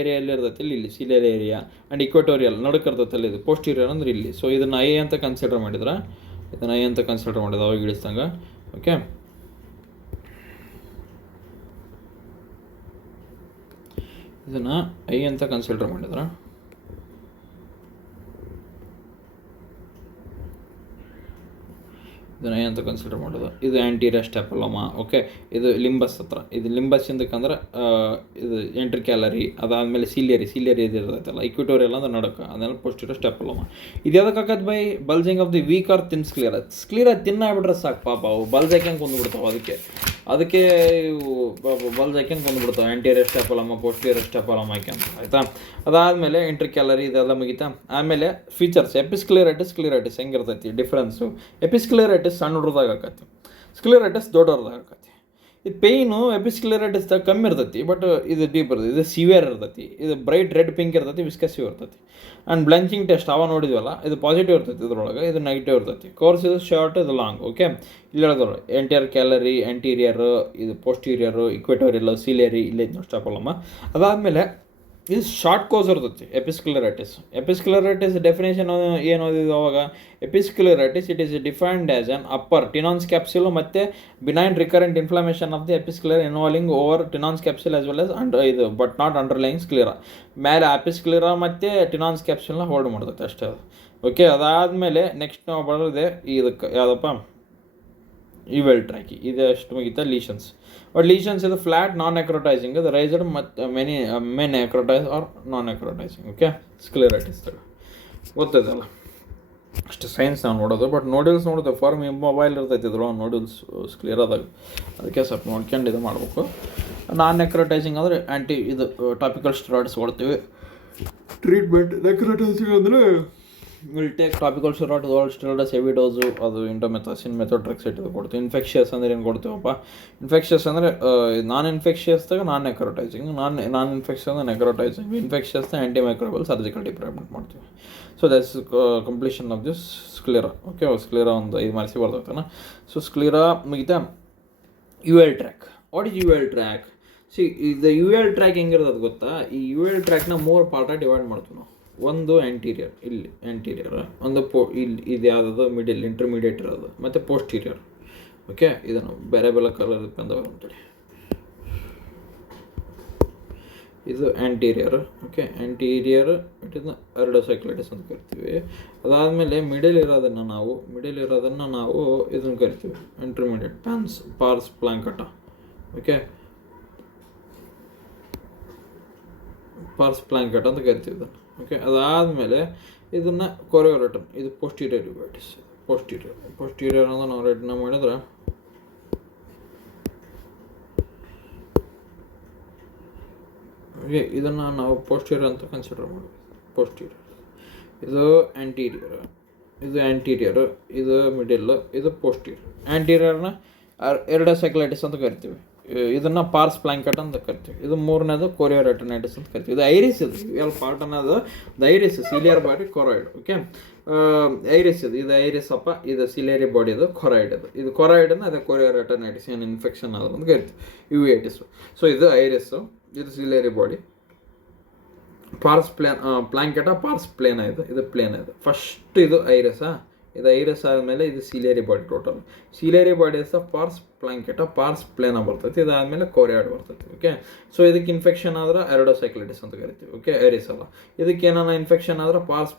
ಏರಿಯಲ್ಲಿ ಇರ್ತೈತಿ ಇಲ್ಲಿ ಸೀಲಿಯರ್ ಏರಿಯಾ ಆ್ಯಂಡ್ ಇಕ್ವಟೋರಿಯಲ್ ನಡುಕ್ಕೆ ಇರ್ತೈತಲ್ಲ ಇದು ಪೋಸ್ಟೀರಿಯರ್ ಅಂದ್ರೆ ಇಲ್ಲಿ. ಸೊ ಇದನ್ನು ಐ ಅಂತ ಕನ್ಸಿಡರ್ ಮಾಡಿದ್ರೆ, ಇದನ್ನು ಐ ಅಂತ ಕನ್ಸಿಡರ್ ಮಾಡಿದ ಅವಾಗ ಇಳಿಸ್ದಂಗೆ. ಓಕೆ, ಇದನ್ನು ಐ ಅಂತ ಕನ್ಸಿಡರ್ ಮಾಡಿದ್ರೆ ಇದನ್ನ ಅಂತ ಕನ್ಸಿಡರ್ ಮಾಡೋದು. ಇದು ಆ್ಯಂಟೀರಿಯರ್ ಸ್ಟೆಪೋಲೋಮಾ. ಓಕೆ, ಇದು ಲಿಂಬಸ್ ಹತ್ರ, ಇದು ಲಿಂಬಸ್ ಇಂದಕ್ಕಂದ್ರೆ ಇದು ಎಂಟ್ರಿಕ್ಯಾಲರಿ, ಅದಾದಮೇಲೆ ಸೀಲಿಯರಿ ಇದು ಇರ್ತೈತಲ್ಲ, ಇಕ್ವಿಟೋರಿಯಲ್ ಅಂದ್ರೆ ನಡಕ್ಕೆ, ಅದನ್ನೆಲ್ಲ ಪೋಸ್ಟೀರಿಯರ್ ಸ್ಟೆಪೋಲೋಮಾ. ಇದು ಯಾವ್ದಕ್ಕೆ ಆಕತ್ by bulging of the weak or thin sclera ತಿನ್ನಾಗ್ಬಿಟ್ರೆ ಸಾಕು ಪಾಪ, ಅವು ಬಲ್ಸ್ ಹಾಕ್ಯಂಗೆ ಕೊಂಡ್ಬಿಡ್ತಾವೆ. ಅದಕ್ಕೆ ಬಲ್ಸ್ ಹಾಕ್ಯಂಗೆ ಕೊಂಡ್ಬಿಡ್ತಾವೆ ಆ್ಯಂಟೀರಿಯರ್ ಸ್ಟೆಪೋಲೋಮಾ, ಪೋಸ್ಟೀರಿಯರ್ ಸ್ಟೆಪೋಲೋಮಾ ಹಾಕ್ಯಂತ ಆಯಿತಾ. ಅದಾದಮೇಲೆ ಎಂಟ್ರಿಕ್ಯಾಲರಿ ಇದೆಲ್ಲ ಮುಗಿತಾ. ಆಮೇಲೆ ಫೀಚರ್ಸ್ ಸ್ಕ್ಲಿರೈಟಿಸ್ ಹೆಂಗಿರ್ತೈತಿ ಡಿಫ್ರೆನ್ಸು. ಎಪಿಸ್ಕ್ಲಿರೈಟಿಸ್ ಸಣ್ಣ ಹುಡ್ರದಾಗ ಆಕತಿ, ಸ್ಕ್ಲಿರೈಟಿಸ್ ದೊಡ್ಡವ್ರದಾಗ ಆಕತಿ. ಇದು ಪೇಯ್ನು ಎಪಿಸ್ಕ್ಲಿರೈಟಿಸ್ದಾಗ ಕಮ್ಮಿ ಇರ್ತೈತಿ, ಬಟ್ ಇದು ಡೀಪ್ ಇರ್ತೈತಿ, ಇದು ಸಿವಿಯರ್ ಇರ್ತೈತಿ, ಇದು ಬ್ರೈಟ್ ರೆಡ್ ಪಿಂಕ್ ಇರ್ತೈತಿ, ವಿಸ್ಕಸಿವ್ ಇರ್ತೈತಿ. ಆ್ಯಂಡ್ ಬ್ಲಂಚಿಂಗ್ ಟೆಸ್ಟ್ ಅವ ನೋಡಿದ್ವಲ್ಲ, ಇದು ಪಾಸಿಟಿವ್ ಇರ್ತೈತಿ ಇದ್ರೊಳಗೆ, ಇದು ನೆಗೆಟಿವ್ ಇರ್ತೈತಿ. ಕೋರ್ಸ್ ಇದು ಶಾರ್ಟ್, ಇದು ಲಾಂಗ್. ಓಕೆ, ಇಲ್ಲಿ ಹೇಳಿದ್ರು ಎಂಟಿಯರ್ ಕ್ಯಾಲರಿ, ಆ್ಯಂಟೀರಿಯರು, ಇದು ಪೋಸ್ಟೀರಿಯರು, ಇಕ್ವೆಟೋರಿಯಲ್, ಸೀಲಿಯರಿ ಇಲ್ಲೇ ಸ್ಟೆಪೋಲೋಮಾ. ಅದಾದಮೇಲೆ ಇದು ಶಾರ್ಟ್ ಕೋರ್ಸ್ ಇರ್ತೈತಿ ಎಪಿಸ್ಕ್ಲಿರೈಟಿಸ್ ಡೆಫಿನೇಷನ್ ಏನು ಓದಿದ್ವಿ ಅವಾಗ. Episcleritis it is defined as an upper Tenon's capsule ಮತ್ತು benign recurrent inflammation of the episclera involving over Tenon's capsule as well as ಇದು ಬಟ್ ನಾಟ್ ಅಂಡರ್ಲೈಯಿಂಗ್ ಸ್ಕ್ಲಿರಾ. ಮೇಲೆ ಎಪಿಸ್ಕ್ಲಿರಾ ಮತ್ತು ಟಿನಾನ್ಸ್ ಕ್ಯಾಪ್ಸುಲ್ನ ಹೋಲ್ಡ್ ಮಾಡ್ತೈತೆ ಅಷ್ಟೇ ಅದು. ಓಕೆ, ಅದಾದಮೇಲೆ ನೆಕ್ಸ್ಟ್ ನಾವು ಬರೋದೇ ಇದಕ್ಕೆ ಯಾವುದಪ್ಪ ಇವೆಲ್ ಟ್ರ್ಯಾಕಿ. ಇದು ಅಷ್ಟು ಮುಗಿತಾ ಲೀಷನ್ಸ್. ಬಟ್ ಲೀಷನ್ಸ್ ಇದು ಫ್ಲಾಟ್ ನಾನ್ ನೆಕ್ರೋಟೈಸಿಂಗ್, ಇದು ರೈಸಡ್ ಮತ್ತು ಮೇ ನೆಕ್ರೋಟೈಸ್ ಆರ್ ನಾನ್ ನೆಕ್ರೋಟೈಸಿಂಗ್. ಓಕೆ, ಸ್ಕ್ಲಿರೈಟಿಸ್ ಗೊತ್ತೈತಲ್ಲ ಅಷ್ಟು ಸೈನ್ಸ್ ನಾವು ನೋಡೋದು. ಬಟ್ ನೋಡಲ್ಸ್ ನೋಡೋದು ಫಾರ್ಮ್ ಮೊಬೈಲ್ ಇರ್ತೈತಿ ಇದ್ರು ನೋಡಲ್ಸ್ ಸ್ಕ್ಲಿಯರಾದಾಗ, ಅದಕ್ಕೆ ಸ್ವಲ್ಪ ನೋಡ್ಕೊಂಡು ಇದು ಮಾಡಬೇಕು. ನಾನ್ ನೆಕ್ರೋಟೈಸಿಂಗ್ ಅಂದರೆ ಇದು ಟಾಪಿಕಲ್ ಸ್ಟೆರಾಯ್ಡ್ಸ್ ಕೊಡ್ತೀವಿ ಟ್ರೀಟ್ಮೆಂಟ್. ನೆಕ್ರೋಟೈಸಿಂಗ್ ಅಂದರೆ will take tropical steroids heavy dose, ಅದು ಇಂಡೋಮೆಥಾಸಿನ್, ಮೆಥೋಟ್ರೆಕ್ಸೈಟ್ ಇದು ಕೊಡ್ತೀವಿ. ಇನ್ಫೆಕ್ಷಿಯಸ್ ಅಂದರೆ ಏನು ಕೊಡ್ತೀವಪ್ಪ, ಇನ್ಫೆಕ್ಷಿಯಸ್ ಅಂದರೆ ನಾನ್ ಇನ್ಫೆಕ್ಷಿಯಸ್ದಾಗ ನಾನ್ ನೆಕ್ರೋಟೈಸಿಂಗ್, ನಾನ್ ಇನ್ಫೆಕ್ಷನ್ ಅಂದರೆ ನೆಕ್ರೋಟೈಸಿಂಗ್, ಇನ್ಫೆಕ್ಷಿಯಸ್ನ ಆ್ಯಂಟಿಮೈಕ್ರೋಬಲ್ ಸರ್ಜಿಕಲ್ ಡಿಪ್ರಾಯ್ಮೆಂಟ್ ಮಾಡ್ತೀವಿ. So that's completion of this sclera. Okay, sclera ಒಂದು 5 ಮಾರ್ಕ್ಸ್ ಬರ್ತಾನೆ. ಸೊ ಸ್ಕ್ಲಿರಾ ಮುಗಿತಾ. UL tract. What is UL tract? ಇದು UL ಟ್ರ್ಯಾಕ್ ಹೆಂಗಿರ್ತದೆ ಗೊತ್ತಾ, ಈ UL ಟ್ರ್ಯಾಕ್ನ 3 ಪಾರ್ಟಾಗಿ ಡಿವೈಡ್ ಮಾಡ್ತೀವಿ ನಾವು. ಒಂದು ಆ್ಯಂಟೀರಿಯರ್, ಇಲ್ಲಿ ಆ್ಯಂಟೀರಿಯರ್, ಒಂದು ಇಲ್ಲಿ ಇದು ಯಾವುದದು ಮಿಡಿಲ್ ಇಂಟರ್ಮೀಡಿಯೇಟ್ ಇರೋದು, ಮತ್ತು ಪೋಸ್ಟೀರಿಯರ್. ಓಕೆ, ಇದನ್ನು ಬೇರೆ ಕಲರ್ ಬಂದವ ಅಂತೇಳಿ. ಇದು ಆ್ಯಂಟೀರಿಯರ್. ಓಕೆ, ಆ್ಯಂಟೀರಿಯರ್ ಇದನ್ನು ಅರ್ಡೋಸೈಕ್ಲೈಟಿಸ್ ಅಂತ ಕರಿತೀವಿ. ಅದಾದಮೇಲೆ ಮಿಡಿಲ್ ಇರೋದನ್ನು ನಾವು ಇದನ್ನು ಕರಿತೀವಿ ಇಂಟರ್ಮೀಡಿಯೇಟ್ ಪಾರ್ಸ್ ಪ್ಲಾಂಕಟ. ಓಕೆ, ಪಾರ್ಸ್ ಪ್ಲಾಂಕಟ ಅಂತ ಕರಿತೀವಿ ಇದನ್ನು. ಓಕೆ, ಅದಾದಮೇಲೆ ಇದನ್ನು ಕೊರಿಯೋರೆಟನ್, ಇದು ಪೋಸ್ಟೀರಿಯರ್ ಯುವೈಟಿಸ್. ಪೋಸ್ಟೀರಿಯರ್ ಅಂದ್ರೆ ನಾವು ರೆಡ್ನ ಮಾಡಿದ್ರೆ ಇದನ್ನು ನಾವು ಪೋಸ್ಟೀರಿಯರ್ ಅಂತ ಕನ್ಸಿಡರ್ ಮಾಡ್ತೀವಿ. ಪೋಸ್ಟೀರಿಯರ್ ಇದು ಆ್ಯಂಟೀರಿಯರ್, ಇದು ಮಿಡಿಲ್, ಇದು ಪೋಸ್ಟೀರಿಯರ್. ಆ್ಯಂಟೀರಿಯರ್ನ ಎರ್ಡೋಸೈಕ್ಲೈಟಿಸ್ ಅಂತ ಕರಿತೀವಿ, ಇದನ್ನು ಪಾರ್ಸ್ ಪ್ಲಾಂಕಟ್ ಅಂತ ಕರಿತೀವಿ. ಇದು ಮೂರನೇದು ಕೊರಿಯೋರೆಟನೈಟಿಸ್ ಅಂತ ಕರಿತೀವಿ. ಇದು ಐರಿಸ್, ಇದು ಪಾರ್ಟ್ ಅನ್ನೋದು ಇದು ಐರಿಸ್, ಸಿಲಿಯರ್ ಬಾಡಿ ಕೊರಾಯ್ಡ್. ಓಕೆ, ಐರಿಸ್ ಇದು ಐರಿಸ್ ಅಪ್ಪ, ಇದು ಸಿಲಿಯರಿ ಬಾಡಿ, ಇದು ಕೊರಾಯ್ಡ್. ಇದು ಕೊರಾಯ್ಡನ್ನು ಅದೇ ಕೊರಿಯೋರೆಟನೈಟಿಸ್ ಏನು ಇನ್ಫೆಕ್ಷನ್ ಆದ್ರೆ ಅಂತ ಕರಿತೀವಿ, ಯುವಿಐಟಿಸು. ಸೊ ಇದು ಐರಿಸ್ಸು, ಇದು ಸಿಲಿಯರಿ ಬಾಡಿ. ಪಾರ್ಸ್ ಪ್ಲಾಂಕೆಟ ಪಾರ್ಸ್ ಪ್ಲೇನ, ಇದು ಪ್ಲೇನ. ಇದು ಫಸ್ಟ್ ಇದು ಐರಿಸಾ, ಇದು ಐರಿಸ್ ಆದಮೇಲೆ ಇದು ciliary body. Total ciliary body ಸಹ ಪಾರ್ಸ್ ಪ್ಲಾಂಕೆಟ ಪಾರ್ಸ್ ಪ್ಲೇನ ಬರ್ತೈತಿ. ಇದಾದಮೇಲೆ ಕೊರಿಯಾಯ್ಡ್ ಬರ್ತೈತಿ. ಓಕೆ, ಸೊ ಇದಕ್ಕೆ ಇನ್ಫೆಕ್ಷನ್ ಆದ್ರೆ ಎರ್ಡೋಸೈಕ್ಲೈಟಿಸ್ ಅಂತ ಕರಿತೀವಿ. ಓಕೆ, ಐರಿಸ್ ಅಲ್ಲ. ಇದಕ್ಕೆ ಏನಾನ ಇನ್ಫೆಕ್ಷನ್ ಆದ್ರೆ ಪಾರ್ಸ್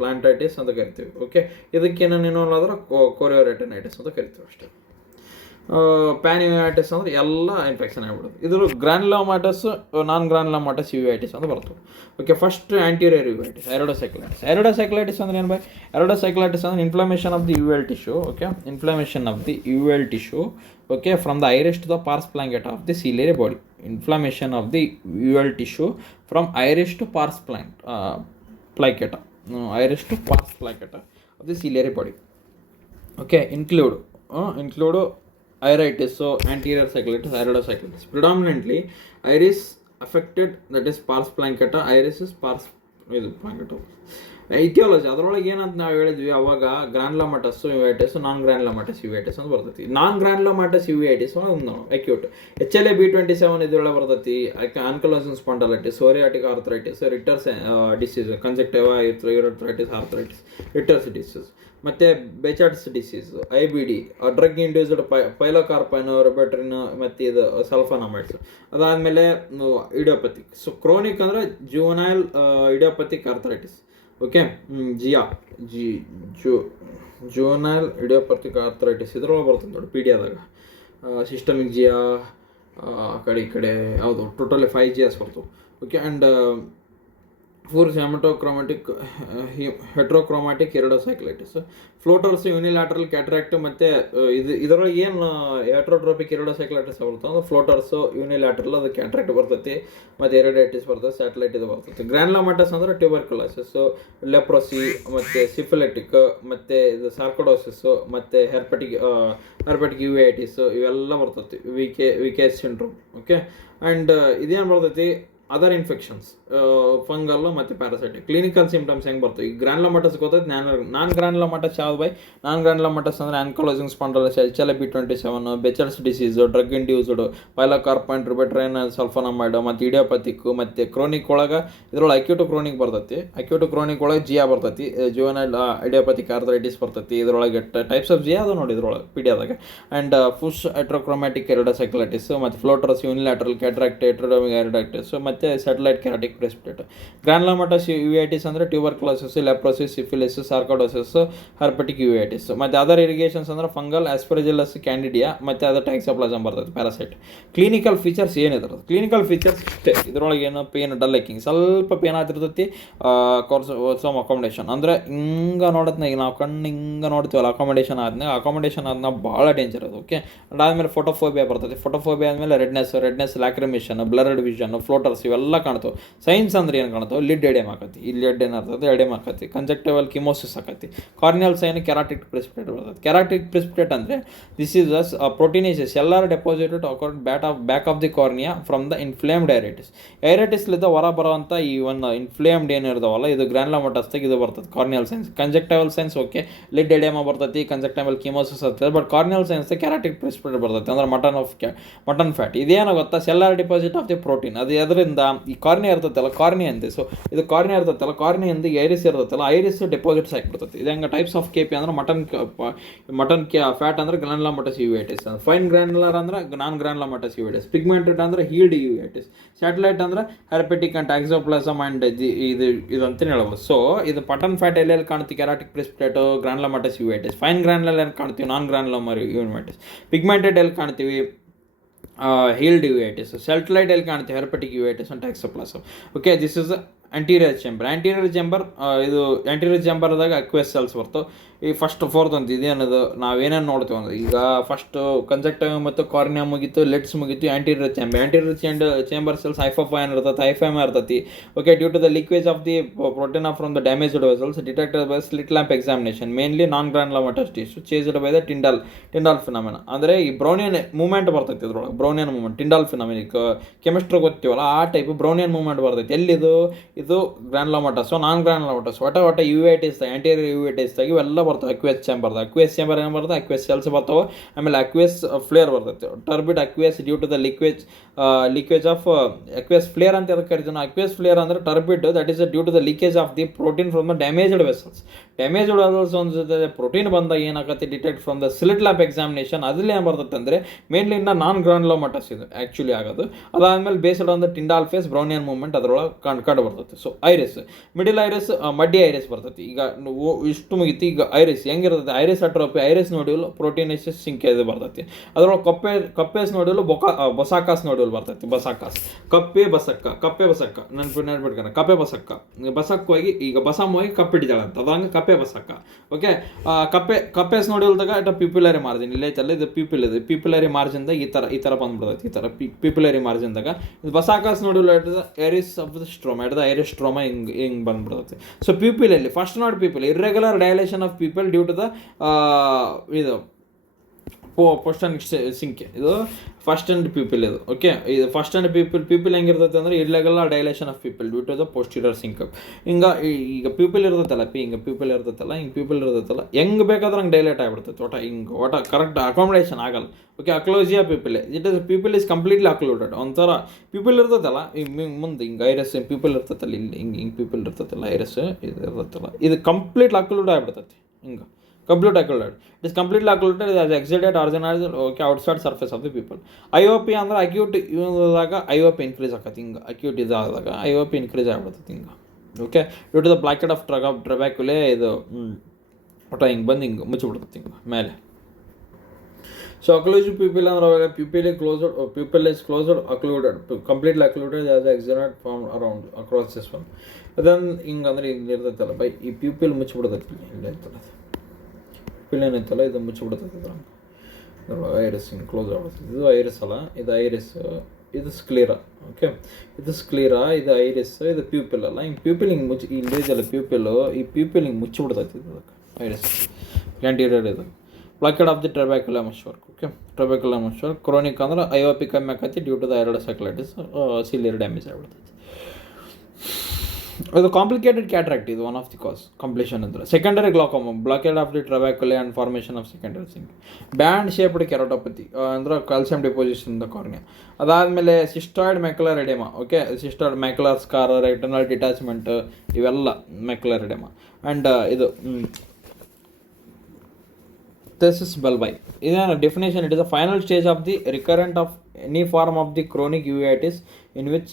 ಪ್ಲಾಂಟೈಟಿಸ್ ಅಂತ ಕರಿತೀವಿ. ಓಕೆ, ಇದಕ್ಕೆ ಏನೇನು ಇನ್ವಾಲ್ವ್ ಆದ್ರೆ ಕೊರಿಯೋರೆಟನೈಟಿಸ್ ಅಂತ ಕರಿತೀವಿ ಅಷ್ಟೇ. ಪ್ಯಾನಿವೈಟಿಸ್ ಅಂದರೆ ಎಲ್ಲ ಇನ್ಫೆಕ್ಷನ್ ಆಗಿಬಿಡೋದು. ಇದ್ರ ಗ್ರಾನ್ಯುಲೋಮಾಟಸ್, ನಾನ್ ಗ್ರಾನ್ಯುಲೋಮಾಟಸ್ ಯುವೈಟಿಸ್ ಅಂತ ಬರ್ತವೆ. Okay, first anterior uveitis, iridocyclitis ಅಂದರೆ ಏನು ಬೈ? ಎರ್ಡೋಸೈಕ್ಲೈಟಿಸ್ ಅಂದರೆ inflammation of the uveal tissue. Okay, inflammation of the uveal tissue. Okay, from the iris to the pars plana of the ciliary body. Inflammation of the uveal tissue from iris to pars plana, iris to pars plana of the ciliary body. Okay, include iritis, anterior cyclitis, iridocyclitis. Predominantly, iris affected, that is pars plancata, iris is pars ಇದು plancata. ಐಟಿಯಾಲಜಿ ಅದರೊಳಗೆ ಏನಂತ ನಾವು ಹೇಳಿದ್ವಿ ಅವಾಗ ಗ್ರಾನ್ಲೋಮಟಸ್ ಯುವೈಟಿಸ್, ನಾನ್ ಗ್ರಾನ್ಲೋಮಟಸ್ ಯುವೈಟಿಸ್ ಅಂತ ಬರ್ತೈತಿ. ನಾನ್ ಗ್ರಾನ್ಲೋಮಟಸ್ ಯುವೈಟಿಸ್ ಒಂದು ಅಕ್ಯೂಟ್ HLA-B27 ಇದ್ರೊಳಗೆ ಬರ್ತೈತಿ. Ankylosing spondylitis, psoriatic arthritis, Reiter's disease, conjunctiva urethritis, arthritis, Reiter's disease, ಮತ್ತು Behcet's disease, IBD, drug induced pilocarpine, rifabutin, ಮತ್ತು ಇದು ಸಲ್ಫಾನಮೈಡ್ಸ್. ಅದಾದಮೇಲೆ ಇಡಿಯೋಪತಿಕ್. ಸೊ ಕ್ರೋನಿಕ್ ಅಂದರೆ juvenile idiopathic arthritis. Okay, juvenile idiopathic arthritis ಇದ್ರೊಳಗೆ ಬರ್ತದೆ ನೋಡಿ ಪೀಡಿಯಾದಾಗ. ಸಿಸ್ಟಮಿಕ್ ಜಿಯಾ ಈ ಕಡೆ ಯಾವುದು ಟೋಟಲಿ 5 GS ಬರ್ತವೆ. Okay, and Fuchs heterochromic iridocyclitis, floaters unilateral cataract, ಮತ್ತು ಇದರೊಳಗೆ ಏನು ಹೆಟ್ರೋಟ್ರೋಪಿಕ್ ಇರಿಡೋಸೈಕ್ಲೈಟಿಸ್ ಬರ್ತದೆ ಅಂದ್ರೆ ಫ್ಲೋಟರ್ಸು ಯೂನಿಲ್ಯಾಟ್ರಲ್ ಅದು ಕ್ಯಾಟ್ರಾಕ್ಟ್ ಬರ್ತೈತಿ, ಮತ್ತು ಎರಿಡೈಟಿಸ್ ಬರ್ತದೆ, ಸ್ಯಾಟಲೈಟ್ ಇದು ಬರ್ತೈತಿ. ಗ್ರಾನ್ಲೋಮಟಸ್ ಅಂದರೆ ಟ್ಯೂಬರ್ಕುಲೋಸಿಸ್, ಲೆಪ್ರೋಸಿ, ಮತ್ತು ಸಿಫಿಲಿಟಿಕ್, ಮತ್ತು ಇದು ಸಾರ್ಕೋಡೋಸಿಸ್, ಮತ್ತು ಹೆರ್ಪೆಟಿಕ್ ಯುವೈಟಿಸ್ ಇವೆಲ್ಲ ಬರ್ತೈತಿ. V K syndrome. Okay, and ಇದೇನು ಬರ್ತೈತಿ ಅದರ್ ಇನ್ಫೆಕ್ಷನ್ಸ್, ಫಂಗಲ್ಲು ಮತ್ತು ಪ್ಯಾರಾಸೈಟಿಕ್. ಕ್ಲಿನಿಕಲ್ ಸಿಂಪ್ಟಮ್ಸ್ ಹೆಂಗೆ ಬರ್ತವೆ? ಈಗ ಗ್ರಾನ್ಲೋಮಟಸ್ ಗೊತ್ತೈತೆ. ನಾನ್ ಗ್ರಾನ್ಲೋಮಟಸ್ ಯಾವ್ದು ಬೈ? ನಾನ್ ಗ್ರಾನ್ಲೋಮಟಸ್ ಅಂದರೆ ankylosing spondylitis, HLA-B27, Behcet's disease, drug induced pilocarpine, rifabutin, sulphonamide, ಮತ್ತು ಇಡಿಯೋಪತಿಕ್, ಮತ್ತು ಕ್ರೋನಿಕ್ ಒಳಗೆ ಇದ್ರೊಳಗೆ ಅಕ್ಯೂಟ್ ಕ್ರೋನಿಕ್ ಬರ್ತೈತಿ. ಅಕ್ಯೂಟ್ ಕ್ರೋನಿಕ್ ಒಳಗೆ ಜಿಯಾ ಬರ್ತೈತಿ, ಜುವೆನೈಲ್ ಇಡಿಯೋಪತಿಕ್ ಆರ್ಥರೈಟಿಸ್ ಬರ್ತೈತಿ. ಇದರೊಳಗೆ ಟೈಪ್ಸ್ ಆಫ್ ಜಿಯಾ ಅದು ನೋಡಿ ಇದ್ರೊಳಗೆ ಪೀಡಿಯಾದಾಗ. ಆ್ಯಂಡ್ ಫುಸ್ ಹೆಟ್ರೋಕ್ರೋಮ್ಯಾಟಿಕ್ ಇರಿಡೋಸೈಕ್ಲೈಟಿಸ್, ಮತ್ತು ಫ್ಲೋಟರ್ಸ್ ಯೂನಿಲ್ಯಾಟ್ರಲ್ ಕ್ಯಾಟ್ರಾಕ್ಟ್, ಹೆಟ್ರೋಡೋಮಿಕ್ ಇರಿಡೈಟಿಸ್, ಮತ್ತು ಸ್ಯಾಟಲೈಟ್ ಕೆರಾಟಿಕ್ ಪ್ರೆಸಿಪಿಟೇಟ್. ಗ್ರಾನ್ಲೋಮಟಸ್ ಯುವೈಟಿಸ್ ಅಂದರೆ ಟ್ಯೂಬರ್ಕ್ಯುಲೋಸಿಸ್, ಲೆಪ್ರೋಸಿಸ್, ಸಿಫಿಲಿಸ್, ಸಾರ್ಕೋಡೋಸಿಸ್, ಹೆರ್ಪೆಟಿಕ್ ಯುವೈಟಿಸ್. ಮತ್ತು ಅದರ್ ಇರಿಗೇಷನ್ಸ್ ಅಂದರೆ ಫಂಗಲ್, ಆಸ್ಪೆರಿಜಿಲ್ಲಸ್, ಕ್ಯಾಂಡಿಡಿಯಾ, ಮತ್ತು ಅದರ್ ಟೈಕ್ಸೋಪ್ಲಾಸಮ್ ಬರ್ತದೆ, ಪ್ಯಾರಾಸೈಟ್. ಕ್ಲಿನಿಕಲ್ ಫೀಚರ್ಸ್ ಏನಿದೆ? ಕ್ಲಿನಿಕಲ್ ಫೀಚರ್ಸ್ ಇಷ್ಟೇ. ಇದರೊಳಗೆ ಏನು ಪೇನ್, ಡಲ್ ಏಕಿಂಗ್, ಸ್ವಲ್ಪ ಪೇನ್ ಆಗ್ತಿರ್ತೈತಿ. ಸಮ್ ಅಕಾಮಿಡೇಷನ್ ಅಂದರೆ ಹಿಂಗೆ ನೋಡತ್ನಾಗ ನಾವು ಕಣ್ಣು ಹಿಂಗೆ ನೋಡ್ತೀವಲ್ಲ, ಅಕಾಮಿಡೇಷನ್ ಆದ್ನಾಗ ಭಾಳ ಡೇಂಜರ್ ಅದು. ಓಕೆ, ಅದಾದಮೇಲೆ ಫೋಟೋಫೋಬಿಯಾ ಬರ್ತದೆ. ಫೋಟೋಫೋಬಿಯಾ ಆದಮೇಲೆ ರೆಡ್ನೆಸ್, ಲ್ಯಾಕ್ರಿಮೇಷನ್, ಬ್ಲರ್ಡ್ ವಿಷನ್, ಫ್ಲೋಟರ್ಸ್ ಇವೆಲ್ಲ ಕಾಣ್ತವೆ. ಸೈನ್ಸ್ ಅಂದ್ರೆ ಏನು ಕಾಣ್ತವೆ? ಲಿಡ್ ಎಡೆಮ್ ಆಕತಿ, ಇಲ್ಲಿ ಲಿಡ್ ಏನಾಗ್ತದೆ ಎಡೆಮ್ ಆಕತಿ, ಕಂಜಕ್ಟಿವಲ್ ಕಿಮೋಸಿಸ್ ಆಕತಿ. ಕಾರ್ನಿಯಲ್ ಸೈನ್ ಕೆರಾಟಿಕ್ ಪ್ರೆಸಿಪಿಟೇಟ್ ಬರ್ತದೆ. ಕೆರಾಟಿಕ್ ಪ್ರೆಸಿಪಿಟೇಟ್ ಅಂದರೆ ದಿಸ್ ಈಸ್ ಅಸ್ ಪ್ರೋಟೀನೇಸಿಸ್ ಎಲ್ಲಾರು ಡೆಪಾಸಿಟೆಡ್ ಅಕಾರ್ಡ್ back of the cornea from the inflamed ಐರೈಟಿಸ್ಲಿದ್ದ ಹೊರ ಬರುವಂಥ ಈ ಒಂದು ಇನ್ಫ್ಲೇಮ್ಡ್ ಏನು ಇರ್ತಾವಲ್ಲ, ಇದು ಗ್ರಾನ್ಲೋಮಟಸ್ದಾಗ ಇದು ಬರ್ತದೆ corneal signs. Conjunctival signs okay, lid oedema ಬರ್ತೈತಿ, ಕಂಜಕ್ಟಿವಲ್ ಕಿಮೋಸಿಸ್ ಆಗ್ತದೆ. But corneal signs keratic precipitate ಬರ್ತೈತಿ, ಅಂದ್ರೆ ಮಟನ್ ಫ್ಯಾಟ್. ಇದೇನು ಗೊತ್ತಾ? Cellular deposit of the protein. ಅದು ಅದರಿಂದ ಈ ಕಾರ್ನಿಯಾ ಇರ್ತೈತಲ್ಲ, ಕಾರ್ನಿಯಾ ಅಂತೆ. ಸೊ ಇದು ಕಾರ್ನಿಯಾ ಇರ್ತೈತಲ್ಲ, ಕಾರ್ನಿಯಿಂದ ಐರಿಸ್ ಇರ್ತೈತಲ್ಲ, ಐರಿಸ್ ಡೆಪಾಸಿಟ್ಸ್ ಆಗಿಬಿಡ್ತೈತಿ. ಇದು ಹೆಂಗೆ ಟೈಪ್ಸ್ ಆಫ್ KP ಅಂದ್ರೆ ಮಟನ್ ಫ್ಯಾಟ್ ಅಂದ್ರೆ ಗ್ರಾನ್ಲೋಮಟಸ್ ಯುವೈಟಿಸ್, ಫೈನ್ ಗ್ರಾನ್ಯುಲರ್ ಅಂದ್ರೆ ನಾನ್ ಗ್ರಾನ್ಲೋಮಟಸ್ ಯುವೈಟಿಸ್, ಪಿಗ್ಮೆಂಟೆಡ್ ಅಂದ್ರೆ ಹೀಲ್ಡ್ ಯುವೈಟಿಸ್, ಸ್ಯಾಟಲೈಟ್ ಅಂದ್ರೆ ಹೆರ್ಪೆಟಿಕ್ ಅಂಡ್ ಟಾಕ್ಸೋಪ್ಲಾಸಮ್ ಅಂಡ್ ಇದು ಅಂತಲೇ ಹೇಳ್ಬೋದು. ಸೊ ಇದು ಮಟನ್ ಫ್ಯಾಟ್ ಎಲ್ಲೆಲ್ಲಿ ಕಾಣ್ತೀವಿ? ಕೆರಾಟಿಕ್ ಪ್ರೆಸಿಪಿಟೇಟ್, ಗ್ರಾನ್ಲೋಮಟಸ್ ಯುವೈಟಿಸ್. ಫೈನ್ ಗ್ರಾನ್ಯುಲರ್ ಎಲ್ಲಿ ಕಾಣ್ತೀವಿ? ನಾನ್ ಗ್ರಾನ್ಲೋಮರ್ ಯುವೈಟಿಸ್. ಪಿಗ್ಮೆಂಟೆಡ್ ಎಲ್ಲಿ ಕಾಣ್ತೀವಿ? ಹೀಲ್ಡ್ ಯುವೈಟಿಸ್. ಸ್ಯಾಟಲೈಟ್ ಎಲ್ಲಿ ಕಾಣ್ತೀವಿ? Herpetic uveitis and toxoplasma. Okay, this is anterior chamber. ಇದು ಆಂಟೀರಿಯರ್ ಚೇಂಬರ್ದಾಗ ಅಕ್ವೆಸ್ ಸೆಲ್ಸ್ ಬರ್ತವೆ. ಈ ಫೋರ್ತ್ ಅಂತ ಇದೇನದು ನಾವೇನೇನು ನೋಡ್ತೀವಿ ಅಂದ್ರೆ, ಈಗ ಫಸ್ಟು ಕಂಜಕ್ಟಿವ್ ಮತ್ತು ಕಾರ್ನಿಯಾ ಮುಗೀತು, ಲೆಟ್ಸ್ ಮುಗೀತು, ಆಂಟೀರಿಯರ್ ಚೇಂಬರ್ ಸೆಲ್ಸ್ ಐಫೋಫೈನ್ ಇರ್ತೈತಿ, ಐಫೈಮ ಇರ್ತೈತಿ. Okay, due to the leakage of the protein from the damaged vessels detected by slit lamp examination, mainly non granulomatous tissue caused by the Tyndall phenomena. ಅಂದರೆ ಈ ಬ್ರೌನಿಯನ್ ಮೂವ್ಮೆಂಟ್ ಬರ್ತೈತಿ ಇದ್ರೊಳಗೆ, Brownian movement, Tyndall phenomenic chemistry ಗೊತ್ತೀವಲ್ಲ ಆ ಟೈಪ್ ಬ್ರೌನಿಯನ್ ಮೂವ್ಮೆಂಟ್ ಬರ್ತೈತಿ. ಎಲ್ಲಿದು? ಇದು ಗ್ರಾನ್ಲೋಮಟಸ್, ನಾನ್ ಗ್ರಾನ್ಲೋಮಟಸ್, ಒಟ್ಟ ಯುವೈಟಿಸ್, ಆಂಟೀರಿಯರ್ ಯುವೈಟಿಸ್ದಾಗ ಇವೆಲ್ಲ ಬರ್ತವೆ. ಅಕ್ವೇಸ್ ಚೇಂಬರ್ ಏನು ಬರ್ತದೆ? ಅಕ್ವೇಸ್ ಸೆಲ್ಸ್ ಬರ್ತಾವೆ. ಆಮೇಲೆ ಅಕ್ವೇಸ್ ಫ್ಲೇರ್ ಬರ್ತೈತೆ, turbid aqueous due to the leakage of aqueous flare ಅಂತ ಅದಕ್ಕೆ ಕರಿತೀವಿ ನಾವು. ಅಕ್ವೇಸ್ ಫ್ಲೇರ್ ಅಂದರೆ turbid, that is due to the leakage of the protein from the damaged vessels. ಒಂದು ಜೊತೆ ಪ್ರೋಟೀನ್ ಬಂದಾಗ ಏನಾಗುತ್ತೆ? Detect from the slit lamp examination. ಅದ್ರಲ್ಲಿ ಏನು ಬರ್ತೈತೆ ಅಂದರೆ ಮೇನ್ಲಿ ನಾನ್ ಗ್ರಾನ್ಲೋಮಟಸ್ ಇದು ಆ್ಯಕ್ಚುಲಿ ಆಗೋದು. ಅದಾದಮೇಲೆ based on the Tyndall phase Brownian movement ಅದರೊಳಗೆ ಕಂಡು ಬರ್ತೈತೆ. So iris, middle iris, muddy iris ಬರ್ತೈತಿ. ಈಗ ಇಷ್ಟು ಮುಗಿತು. ಈಗ ಐರಿಸ್ ಹೆಂಗಿರ್ತೈತೆ? ಐರಿಸ್ ಅಟ್ರೋಪಿ, ಐರಿಸ್ ನೋಡ್ಯೂಲ್, ಪ್ರೋಟೀನೇಸಿಸ್ ಸಿಂಕೇದು ಬರ್ತೈತಿ. ಅದರೊಳಗೆ ಕಪ್ಪೆಸ್ ನೋಡ್ಯೂಲ್, ಬೊಸಾಕಾಸ್ ನೋಡ್ಯೂಲ್ ಬರ್ತೈತಿ. ಕಪ್ಪೆ ಬಸಕ್ಕ ನೆನ್ಪಿಟ್ಕೊಂಡು ಬಸಕ್ಕ ಹೋಗಿ ಈಗ ಬಸಮ್ಮ ಹೋಗಿ ಕಪ್ಪಿಟ್ಟಿದ್ದಾಳೆ ಅಂತ, ಅದಂಗೆ ಕಪ್ಪೆ ಬಸಕ್ಕ. ಓಕೆ, ಕಪ್ಪೆಸ್ ನೋಡ್ಯೂಲ್ದಾಗ ಇಟ ಪಿಪ್ಯುಲರಿ ಮಾರ್ಜಿನ್ ಇಲ್ಲೈತಲ್ಲ, ಇದು ಪಿಪ್ಯುಲರಿ ಮಾರ್ಜಿನ್ದಾಗ ಈ ಥರ ಬಂದ್ಬಿಡ್ತೈತಿ. ಈ ಥರ ಪಿಪ್ಯುಲರಿ ಮಾರ್ಜಿನ್ದಾಗ ಇದು Busacca's nodule iris of the stroma, iris stroma ಹಿಂಗೆ ಬಂದ್ಬಿಡ್ತೈತಿ. ಸೊ ಪೀಪಲಲ್ಲಿ ಫಸ್ಟ್ ನೋಡಿ, pupil irregular dilation of pupil due to the ಇದು ಪೋಸ್ಟ್ ಅಂಡ್ ಸಿಂಕ್ ಇದು ಫಸ್ಟ್ ಅಂಡ್ ಪೀಪಲ್ ಇದು. ಓಕೆ, ಇದು ಫಸ್ಟ್ ಅಂಡ್ ಪೀಪಲ್ ಹೆಂಗಿರ್ತೈತೆ ಅಂದರೆ irregular dilation of pupil due to the posterior synechiae. ಈಗ ಪೀಪಲ್ ಇರ್ತೈತಲ್ಲ ಹಿಂಗೆ ಪೀಪಲ್ ಇರ್ತೈತಲ್ಲ ಹೆಂಗೆ ಬೇಕಾದ್ರೆ ಹಂಗೆ ಡೈಲೇಟ್ ಆಗಿಬಿಡ್ತೈತೆ ಒಟ ಕರೆಕ್ಟ್ ಅಕಾಮಿಡೇಷನ್ ಆಗಲ್ಲ. Okay, occlusio pupil pupil is completely occluded. ಒಂಥರ ಪೀಪಲ್ ಇರ್ತೈತಲ್ಲ ಮುಂದೆ ಹಿಂಗೆ ಐರಸ್ ಪೀಪಲ್ ಇರ್ತೈತಲ್ಲ ಹಿಂಗೆ ಪೀಪಲ್ ಇರ್ತೈತಲ್ಲ ಐರಸ್ ಇದು ಇರ್ತೈತಲ್ಲ ಇದು ಕಂಪ್ಲೀಟ್ಲಿ ಅಕ್ಲೂಡ್ ಆಗಿಬಿಡ್ತೈತಿ. ಹಿಂಗೆ complete occluded. It is completely occluded as exudate organise okay outside surface of the pupil. IOP ಅಂದ್ರೆ ಅಕ್ಯೂಟ್ ಇವಾಗ IOP ಇನ್ಕ್ರೀಸ್ ಆಕತಿ. ಹಿಂಗೆ ಅಕ್ಯೂಟ್ ಇದಾದಾಗ IOP ಇನ್ಕ್ರೀಸ್ ಆಗಿಬಿಡ್ತೈತಿ ಹಿಂಗೆ. Okay, due to the blockade of trabeculae ಇದು ಒಟ್ಟು ಹಿಂಗೆ ಬಂದು ಹಿಂಗೆ ಮುಚ್ಚಿಬಿಡ್ತೈತಿ ಹಿಂಗೆ ಮೇಲೆ. ಸೊ ಅಕ್ಲೂಸಿವ್ ಪೀಪಲ್ ಅಂದ್ರೆ ಅವಾಗ pupil is closed occluded completely occluded as exudate form around across this one. ಅದನ್ನು ಹಿಂಗೆ ಅಂದ್ರೆ ಇಲ್ಲಿ ಇರ್ತೈತಲ್ಲ ಈ ಪ್ಯೂಪಿಲ್ ಮುಚ್ಚಿಬಿಡ್ತೈತಿ. ಇಲ್ಲಿ ಇರ್ತದೆ ಪ್ಯೂಪಿಲ್ ಏನೈತಲ್ಲ ಇದು ಮುಚ್ಚಿಬಿಡ್ತೈತೆ. ಐರಿಸ್ ಹಿಂಗೆ ಕ್ಲೋಸ್ ಆಗ್ಬಿಡ್ತೈತಿ. ಇದು ಐರಿಸ್ ಅಲ್ಲ, ಇದು ಐರಿಸ್, ಇದು ಸ್ಕ್ಲೀರಾ. ಓಕೆ, ಇದು ಸ್ಕ್ಲೀರಾ, ಇದು ಐರಿಸ್, ಇದು ಪ್ಯೂಪಿಲ್ ಅಲ್ಲ. ಹಿಂಗೆ ಪ್ಯೂಪಿಲ್ ಹಿಂಗೆ ಮುಚ್ಚಿ ಇಲ್ಲಿದೆಯಲ್ಲ ಪ್ಯೂಪಿಲ್, ಈ ಪ್ಯೂಪಿಲ್ ಹಿಂಗೆ ಮುಚ್ಚಿಬಿಡ್ತೈತಿ ಇದಕ್ಕೆ ಐರಿಸ್ ಕ್ಯಾಂಟಿರಿಯರ್. ಇದು blockade of the trabecular meshwork. Okay, trabecular meshwork chronic ಅಂದ್ರೆ IOP ಕಮ್ಮಿ ಆಕತಿ due to the iridocyclitis, ciliary damage ಆಗಿಬಿಡ್ತೈತಿ. ಇದು ಕಾಂಪ್ಲಿಕೇಟೆಡ್ ಕ್ಯಾಟ್ರಾಕ್ಟ್, ಇದು one of the cause completion ಅಂದರೆ. Secondary glaucoma blockade of the trabeculae and formation of secondary synechiae. Band shaped keratopathy ಅಂದ್ರೆ calcium deposition in the cornea. ಅದಾದಮೇಲೆ cystoid macular oedema. Okay, cystoid macular scar, retinal detachment, ಇವೆಲ್ಲ ಮ್ಯಾಕ್ಯುಲರ್ ಎಡೆಮಾ. ಆ್ಯಂಡ್ ಇದು thesis bulbi. This definition, it is the final stage of the recurrent of any form of the chronic uveitis in which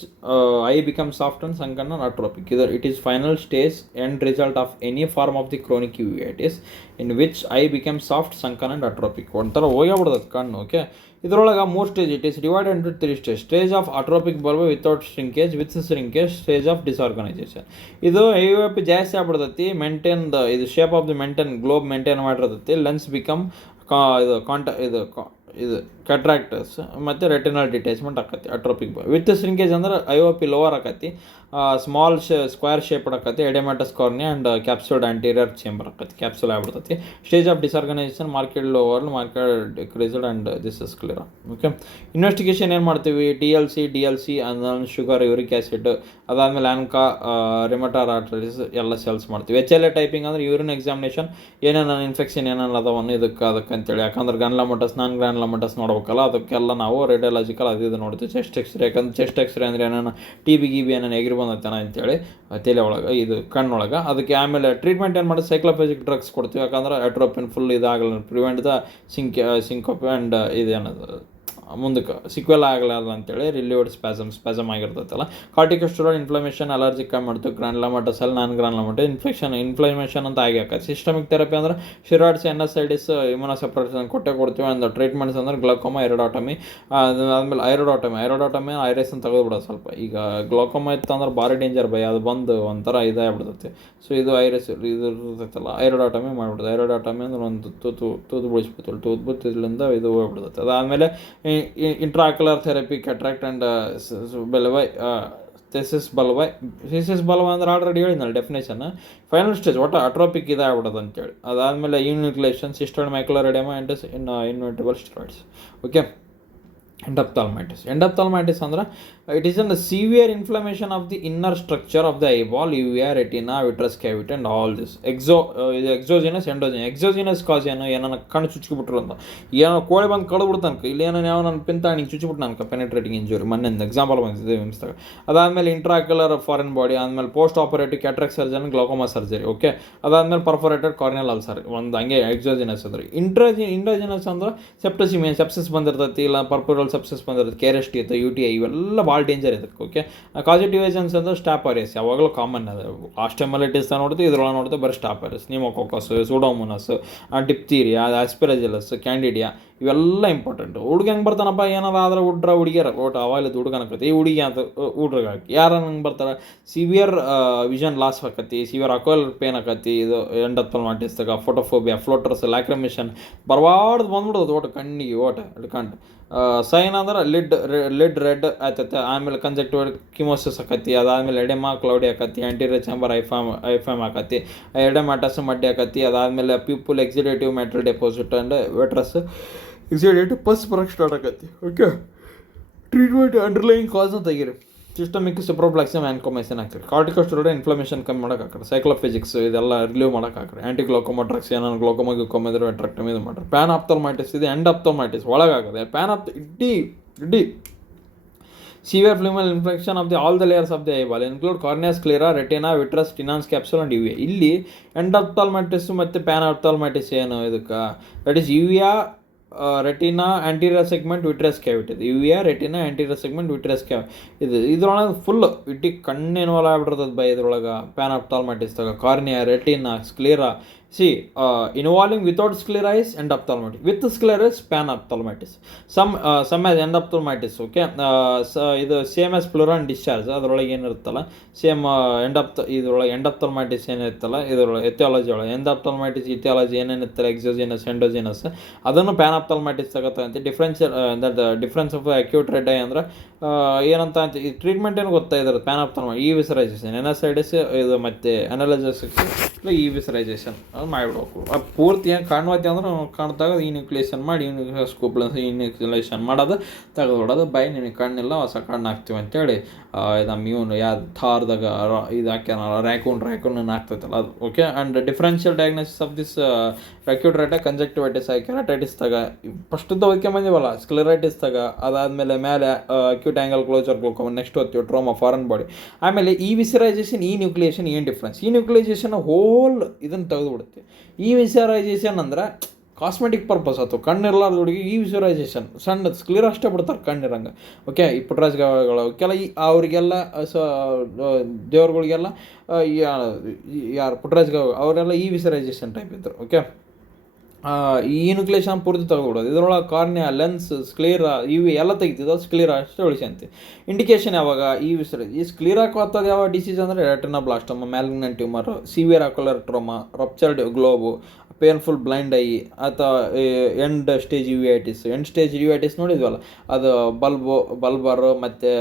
eye becomes soft and sunken and atrophic. Either it is final stage end result of any form of the chronic uveitis in which eye becomes soft, sunken and atrophic. ಒಂಥರ ಹೋಗ್ಯಾಬಿಡ್ತದೆ ಕಣ್ಣು. ಓಕೆ, ಇದರೊಳಗೆ 3 stage. It is divided into 3 stage. Stage of atrophic bulb without shrinkage, with shrinkage, stage of disorganisation. ಇದು IOP ಜಾಸ್ತಿ ಆಗ್ಬಿಡ್ತೈತಿ. ಮೇಂಟೈನ್ ಇದು shape of the globe maintain ಮಾಡಿರ್ತೈತಿ. ಲೆನ್ಸ್ ಬಿಕಮ್ ಇದು ಕ್ಯಾಟ್ರಾಕ್ಟರ್ಸ್ ಮತ್ತು ರೆಟಿನಲ್ ಡಿಟ್ಯಾಚ್ಮೆಂಟ್ ಆಕತಿ ಅಟ್ರೋಪಿಕ್ ಬಲ್ಬ್. ವಿತ್ ಶ್ರಿಂಕೇಜ್ ಅಂದ್ರೆ IOP ಲೋವರ್ ಆಕತಿ, ಸ್ಮಾಲ್ ಸ್ಕ್ವೇರ್ ಶೇಪ್ಡ್ ಆಕತಿ, oedematous cornea and capsuled anterior chamber ಆಕತಿ, ಕ್ಯಾಪ್ಸೂಲ್ ಆಗ್ಬಿಡ್ತೈತಿ. Stage of disorganisation marked lower, marked decreased and this is clear. Okay, investigation ಏನು ಮಾಡ್ತೀವಿ? TLC ಅಂದ್ರೆ ಶುಗರ್, ಯೂರಿಕ್ ಆ್ಯಸಿಡ್, ಅದಾದಮೇಲೆ ಆನ್ಕಾ, ರಿಮಟಾರ್ ಆರ್ಟರೀಸ್ ಎಲ್ಲ ಸೆಲ್ಸ್ ಮಾಡ್ತೀವಿ. HLA ಟೈಪಿಂಗ್ ಅಂದ್ರೆ ಯೂರಿನ್ ಎಕ್ಸಾಮಿನೇಷನ್, ಏನೇನು ಇನ್ಫೆಕ್ಷನ್ ಏನೇನು ಅದಾವನ್ನು ಅದಕ್ಕೆ ಅಂತೇಳಿ. ಯಾಕಂದ್ರೆ ಗ್ರಾನ್ಯುಲೋಮಟಸ್ ನಾನ್ ಗ್ರಾನ್ಯುಲೋಮಟಸ್ ನೋಡ್ಬೇಕಲ್ಲ, ಅದಕ್ಕೆಲ್ಲ ನಾವು ರೇಡಿಯಾಲಜಿಕಲ್ ಇದು ನೋಡ್ತೀವಿ. ಚೆಸ್ಟ್ ಎಕ್ಸ್ರೇ, ಯಾಕಂದ್ರೆ ಚೆಸ್ಟ್ ಎಕ್ಸ್ರೇ ಅಂದರೆ ಏನೇನು TB ಏನೇನು ಎಗಿರಿ ಬಂದೈತೇನ ಅಂತೇಳಿ ತಲೆ ಒಳಗೆ ಇದು ಕಣ್ಣೊಳಗೆ. ಅದಕ್ಕೆ ಆಮೇಲೆ ಟ್ರೀಟ್ಮೆಂಟ್ ಏನು ಮಾಡೋದು? ಸೈಕ್ಲೋಪೆಜಿಕ್ ಡ್ರಗ್ಸ್ ಕೊಡ್ತೀವಿ. ಯಾಕಂದ್ರೆ ಅಟ್ರೋಪಿನ್ ಫುಲ್ ಇದಾಗಲ್ಲ, ಪ್ರಿವೆಂಟ್ ದ ಸಿಂಕೋಪ್ ಆ್ಯಂಡ್ ಇದೇನದು ಮುಂದಕ್ಕೆ ಸಿಕ್ವೆಲ್ ಆಗಲಾರ್ದು ಅಂತೇಳಿ. ರಿಲೀವ್ಡ್ ಸ್ಪ್ಯಾಸಮ್ ಆಗಿರ್ತೈತಲ್ಲ. ಕಾರ್ಟಿಕೋಸ್ಟೆರಾಯ್ಡ್ ಇನ್ಫ್ಲಮೇಷನ್, ಅಲರ್ಜಿ ಕಮ್ಮಿ ಮಾಡ್ತೀವಿ. ಗ್ರಾನ್ಯುಲೋಮಟಸ್ ಅಲ್ಲಿ ನಾನ್ ಗ್ರಾನ್ಯುಲೋಮಟಸ್ ಇನ್ಫ್ಲಮೇಷನ್ ಅಂತ ಆಗಿ ಸಿಸ್ಟಮಿಕ್ ಥೆರಪಿ ಅಂದ್ರೆ ಸ್ಟೆರಾಯ್ಡ್ಸ್, NSAIDs, ಇಮ್ಯುನೋಸಪ್ರೆಸನ್ ಕೊಡ್ತೀವಿ. ಅಂದ್ರೆ ಟ್ರೀಟ್ಮೆಂಟ್ಸ್ ಅಂದ್ರೆ ಗ್ಲಾಕೋಮಾ, ಐರೋಡಾಟಮಿ, ಅದಾದ್ಮೇಲೆ ಐರೋಡಾಟಮಿ ಐರಿಸ್ ಅಂತ ತೆಗೆದುಬಿಡೋದು ಸ್ವಲ್ಪ. ಈಗ ಗ್ಲಾಕೋಮಾ ಇತ್ತು ಅಂದ್ರೆ ಭಾರಿ ಡೇಂಜರ್ ಬೈ, ಅದು ಬಂದು ಒಂಥರ ಇದಾಗ್ಬಿಡ್ತೈತಿ. ಸೊ ಇದು ಐರಿಸ್ ಇದು ಇರ್ತೈತಲ್ಲ, ಐರೋಡಾಟಮಿ ಮಾಡಿಬಿಡ್ತದೆ. ಐರೋಡಾಟಮಿ ಅಂದ್ರೆ ಒಂದು ತೂತು ಬಿಡಿಸ್ಬಿಡ್ತಲ್ಲ, ತೂತ್ಬಿಟ್ಟಿದ್ರಿಂದ ಇದು ಹೋಗ್ಬಿಡ್ತೈತೆ. ಅದಾದಮೇಲೆ ಇಂಟ್ರಾಕ್ಯುಲರ್ ಥೆರಪಿ, ಕ್ಯಾಟ್ರಾಕ್ಟ್ ಆ್ಯಂಡ್ ಬೆಲವೈ, ಥೆಸಿಸ್ ಬಲ್ಬೈ ಅಂದ್ರೆ ಆಲ್ರೆಡಿ ಹೇಳಿದ್ನಲ್ಲ ಡೆಫಿನೇಷನ್. ಫೈನಲ್ ಸ್ಟೇಜ್ ಒಟ್ಟು ಅಟ್ರೋಪಿಕ್ ಇದಾಗ್ಬಿಡೋದು ಅಂತೇಳಿ. ಅದಾದಮೇಲೆ enucleation, cystoid macular oedema and injectable steroids. Okay, endophthalmitis ಅಂದ್ರೆ it is an severe inflammation of the inner structure of the eyeball, uvea, retina, vitreous cavity and all this. ಇದು ಎಕ್ಸೋಜಿನಸ್, ಎಕ್ಸೋಜಿನಸ್ ಕಾಸ್ ಏನೋ ಕಣ್ಣು ಚುಚ್ಚಿಬಿಟ್ರು ಅಂತ, ಏನೋ ಕೋಳಿ ಬಂದು ಕಳೆದ್ಬಿಡ್ತಾನಕ, ಇಲ್ಲಿ ಏನೋ ಯಾವ ನನ್ನ ಪಿಂತಾಣಿಗೆ ಚುಚ್ಚಿಬಿಟ್ಟು ನನಗೆ ಪೆನೆಟ್ರೇಟಿಂಗ್ ಇಂಜುರಿ ಮೊನ್ನೆ ಎಕ್ಸಾಂಪಲ್ ಬಂದಿದೆ ವಿಮ್ಸ್ದಾಗ. ಅದಾದಮೇಲೆ ಇಂಟ್ರಾಕ್ಯುಲರ್ ಫಾರಿನ್ ಬಾಡಿ, ಆದಮೇಲೆ post operative cataract surgery, glaucoma surgery. Okay, ಅದಾದಮೇಲೆ ಪರ್ಫೋರೇಟೆಡ್ ಕಾರ್ನಿಯಲ್ ಅಲ್ಸರ್, ಒಂದು ಹಂಗೆ ಎಕ್ಸೋಜಿನಸ್ ಅಂದ್ರೆ. ಇಂಟ್ರೋಜಿನಸ್ ಅಂದ್ರೆ ಸೆಪ್ಟಸಿಮಿಯನ್, ಸೆಪ್ಸಿಸ್ ಬಂದಿರ್ತೈತಿ, ಇಲ್ಲ ಪರ್ಪುರಲ್ ಸೆಪ್ಸಿಸ್ ಬಂದಿರುತ್ತೆ, KRST ಇತ್ತು, UTI, ಇವೆಲ್ಲ ಭಾಳ ಡೇಂಜರ್ ಇದಕ್ಕೆ. ಓಕೆ, ಕಾಸಿಟಿವ್ ಏಜೆಂಟ್ಸ್ ಅಂದ್ರೆ ಸ್ಟಾಪರಿಯಸ್, ಯಾವಾಗಲೂ ಕಾಮನ್ ಅದು. ಆಸ್ಟೆಮಲೈಟಿಸ್ ನೋಡ್ತೀವಿ, ಇದ್ರೊಳಗೆ ನೋಡ್ತೀವಿ ಬರೀ ಸ್ಟಾಪರಿಯಸ್, ನಿಮೋಕೋಕಸ್, ಸೂಡೋಮೋನಸ್, ಡಿಪ್ತೀರಿಯಾ, ಆಸ್ಪಿರಜಿಲಸ್, ಕ್ಯಾಂಡಿಡಿಯಾ, ಇವೆಲ್ಲ ಇಂಪಾರ್ಟೆಂಟ್. ಹುಡುಗ ಹೆಂಗೆ ಬರ್ತಾನಪ್ಪ, ಏನಾರು ಆದ್ರೆ ಹುಡುಗಿಯರ ಒಟ್ಟು ಅವಾಗಲಿದ್ದು ಹುಡುಗನಕತಿ, ಈ ಹುಡುಗಿ ಅಂತ ಹುಡುಗ ಯಾರು ಹಂಗೆ ಬರ್ತಾರೆ? ಸಿವಿಯರ್ ವಿಷನ್ ಲಾಸ್ ಆಕತಿ, ಸಿವಿಯರ್ ಅಕ್ವಲ್ ಪೇನ್ ಆಕತಿ, ಇದು ಎಂಡಪ್ಥಾಲ್ಮೈಟಿಸ್ದಾಗ ಫೋಟೋಫೋಬಿಯಾ, ಫ್ಲೋಟರ್ಸ್, ಲ್ಯಾಕ್ರಿಮೇಷನ್ ಬರಬಾರ್ದು ಬಂದ್ಬಿಡೋದು ಒಟ್ಟು ಕಣ್ಣಿಗೆ ಓಟ ಹಿಡ್ಕಂಡು. ಸೈನ್ ಅಂದ್ರೆ ಲಿಡ್ ರೆಡ್ ಆಯ್ತೈತೆ. ಆಮೇಲೆ ಕಂಜಕ್ಟಿವ್ ಕಿಮೋಸಿಸ್ ಆಕತಿ, ಅದಾದಮೇಲೆ ಎಡೆಮಾ ಕ್ಲೌಡಿ ಆಕತಿ, ಆಂಟೀರಿಯರ್ ಚಾಂಬರ್ ಐಫಾಮ್ ಆಕತಿ, ಎಡೆಮಾಟಸ್ ಮಡ್ಡಿ ಆಕತಿ. ಅದಾದಮೇಲೆ pupil exudative metal deposit and vitreous exudate pus ಬರೋಕ್ಕೆ ಸ್ಟಾರ್ಟ್ ಆಗತ್ತೆ. ಓಕೆ, ಟ್ರೀಟ್ಮೆಂಟ್ ಅಂಡರ್ಲೈನ್ ಕಾಸ್ನ ತೆಗೀರಿ. ಸಿಸ್ಟಮಿಕ್ ಸಿಪ್ರೋಫ್ಲಾಕ್ಸಿನ್ ಆ್ಯನ್ಕೋಮೈಸಿನ್ ಹಾಕ್ತಾರೆ. ಕಾರ್ಟಿಕೋಸ್ಟೆರಾಯ್ಡ್ ಇನ್ಫ್ಲಮೇಷನ್ ಕಮ್ಮಿ ಮಾಡೋಕೆ ಹಾಕ್ತಾರೆ. ಸೈಕ್ಲೋಫಿಸಿಕ್ಸ್ ಇದೆಲ್ಲ ರಿಲೀವ್ ಮಾಡೋಕೆ ಹಾಕ್ತಾರೆ. ಆ್ಯಂಟಿ ಗ್ಲೋಕೋಮಾ ಡ್ರಗ್ಸ್ ಏನಾದ್ರು ಗ್ಲೋಕೋಮಾ ಗ್ಲೋಕೋಮಾ ಇದ್ರೆ ಟ್ರಕ್ಟಮಿ ಇದು ಮಾಡ್ತಾರೆ. ಪ್ಯಾನ್ ಆಪ್ತಲ್ಮೈಟಿಸ್ ಇದೆ, ಎಂಡ್ ಆಪ್ತಲ್ಮೈಟಿಸ್ ಒಳಗಾಗದೆ. ಇಡೀ ಸಿವಿಯರ್ ಫ್ಲೂಮಲ್ infection of the all the layers of the eyeball include cornea, sclera, retina, vitreous, Tenon's capsule and uvea. ಇಲ್ಲಿ ಎಂಡ್ ಆಪ್ತಲ್ಮೈಟಿಸ್ ಮತ್ತು ಪ್ಯಾನ್ ಆಪ್ತಲ್ಮೈಟಿಸ್ ಏನು ಇದಕ್ಕೆ, that is uvea, retina, anterior segment, vitreous cavity. Uvea, retina, anterior segment, vitreous ಇದ್ರೊಳಗೆ ಫುಲ್ ಇಡೀ ಕಣ್ಣು ಇನ್ವಾಲ್ವ್ ಆಗ್ಬಿಡ್ತದೆ ಬೈ ಇದ್ರೊಳಗೆ. ಪ್ಯಾನ್ ಆಪ್ತಲ್ಮೈಟಿಸ್ದಾಗ cornea, retina, sclera. involving without sclera is endophthalmitis, with sclera is panophthalmitis. Some as endophthalmitis. Okay, ಇದು ಸೇಮ್ ಆಸ್ ಪ್ಲೂರನ್ ಡಿಸ್ಚಾರ್ಜ್ ಅದರೊಳಗೆ ಏನಿರುತ್ತಲ್ಲ ಸೇಮ್ ಇದ್ರೊಳಗೆ ಎಂಡಾಪ್ಥಲ್ಮೈಟಿಸ್ ಏನಿರುತ್ತಲ್ಲ ಇದರೊಳಗೆ ಎಥಿಯಾಲಜಿ ಒಳಗೆ ಎಂಡಾಪ್ಥಲ್ಮೈಟಿಸ್ ಇಥಿಯಾಲಜಿ ಏನೇನಿರ್ತಲ್ಲ ಎಕ್ಸೋಜಿನಸ್ ಎಂಡೋಜಿನಸ್ ಅದನ್ನು ಪ್ಯಾನಾಪ್ಥಲ್ಮೈಟಿಸ್ ತಗೋತಂತೆ. Difference of acute red eye ಅಂದ್ರೆ ಏನಂತ ಅಂತ ಈ ಟ್ರೀಟ್ಮೆಂಟ್ ಏನು ಗೊತ್ತಾ ಇದ್ದಾರೆ ಪ್ಯಾನಾಪ್ಥಲ್ಮೈಟಿಸ್ ಈ ವಿಸರೈಸೇಷನ್ ಎನಸೈಡಿಸ್ ಇದು ಮತ್ತು ಅನಾಲೈಸಿಸ್ ಈ ವಿಸರೈಸೇಷನ್ ಅದು ಮಾಡಿಬಿಡ್ಬೇಕು. ಅದು ಪೂರ್ತಿ ಏನು ಕಾಣುವತ್ತೆ ಅಂದ್ರೆ ಕಾಣ್ದಾಗ ಈ ನ್ಯೂಕ್ಲಿಯೇಷನ್ ಮಾಡಿ ಸ್ಕೋಪ್ಲೆನ್ಸ್ ಇನ್ಯುಕ್ಲೇಷನ್ ಮಾಡೋದು ತೆಗೆದುಬಿಡೋದು ಬೈ ನಿನಗೆ ಕಣ್ಣಿಲ್ಲ ಹೊಸ ಕಣ್ಣು ಹಾಕ್ತೀವಿ ಅಂತೇಳಿ ನಮ್ಮ ಇವನು ಯಾವ್ದು ಥಾರ್ದಾಗ ಇದು ಹಾಕ್ಯಾನ ರ್ಯಾಕೂನ್ ಹಾಕ್ತೈತಲ್ಲ ಅದು. Okay, and differential diagnosis of this acute red conjunctivitis ಕೆರಾಟೈಟಿಸ್ದಾಗ ಫಸ್ಟದ್ದು ಹೋಗ್ಕೆ ಬಂದಿವಲ್ಲ ಸ್ಕ್ಲೆರೈಟಿಸ್ದಾಗ ಅದಾದಮೇಲೆ ಮೇಲೆ acute angle closure glaucoma next ಹೋಗ್ತೀವಿ ಟ್ರೋಮಾ ಫಾರಿನ್ ಬಾಡಿ. ಆಮೇಲೆ ಈ ವಿಸರೈಸೇಷನ್ ಈ ನ್ಯೂಕ್ಲಿಯೇಷನ್ ಏನು ಡಿಫ್ರೆನ್ಸ್? ಈ ನ್ಯೂಕ್ಲಿಯೇಷನ್ ಹೋಲ್ ಇದನ್ನು ತೆಗೆದುಬಿಡುತ್ತೆ. ಈ ವಿಸರೈಸೇಷನ್ ಅಂದ್ರೆ ಕಾಸ್ಮೆಟಿಕ್ ಪರ್ಪಸ್ ಅಥವಾ ಕಣ್ಣಿರ್ಲಾರ್ದ ಹುಡುಗಿ ಈ ವಿಸುವಲೈಸೇಷನ್ ಸಣ್ಣ ಕ್ಲಿಯರ್ ಅಷ್ಟೇ ಬಿಡ್ತಾರೆ ಕಣ್ಣಿರಂಗೆ. ಓಕೆ, ಈ ಪುಟ್ರಾಜ್ಗಳು ಕೆಲ ಅವರಿಗೆಲ್ಲ ದೇವ್ರುಗಳಿಗೆಲ್ಲ ಯಾರು ಪುಟ್ರಾಜ್ಗಳು ಅವರೆಲ್ಲ ಈ ವಿಸರೈಸೇಷನ್ ಟೈಪ್ ಇದ್ದರು. ಓಕೆ, ಈ ನ್ಯೂಕ್ಲಿಯೇಷನ್ ಪೂರ್ತಿ ತೆಗೆದುಬಿಡೋದು. ಇದರೊಳಗೆ ಕಾರ್ನಿಯಾ, ಲೆನ್ಸ್, ಸ್ಕ್ಲೀರಾ ಇವು ಎಲ್ಲ ತೆಗಿತಿದ್ದು ಸ್ಕ್ಲೀರಾ ಅಷ್ಟೇ ಉಳಿಸಂತೆ. ಇಂಡಿಕೇಶನ್ ಯಾವಾಗ ಈ ಸ್ಕ್ಲೀರಾಕ್ ಆಗ್ತದೆ ಯಾವ ಡಿಸೀಸ್ ಅಂದರೆ retinoblastoma, malignant tumour, severe ocular trauma, ruptured globe, painful blind eye ಅಥವಾ ಎಂಡ್ ಸ್ಟೇಜ್ ಯುವೈಟಿಸ್ ನೋಡಿದ್ವಲ್ಲ ಅದು ಬಲ್ಬರು ಮತ್ತು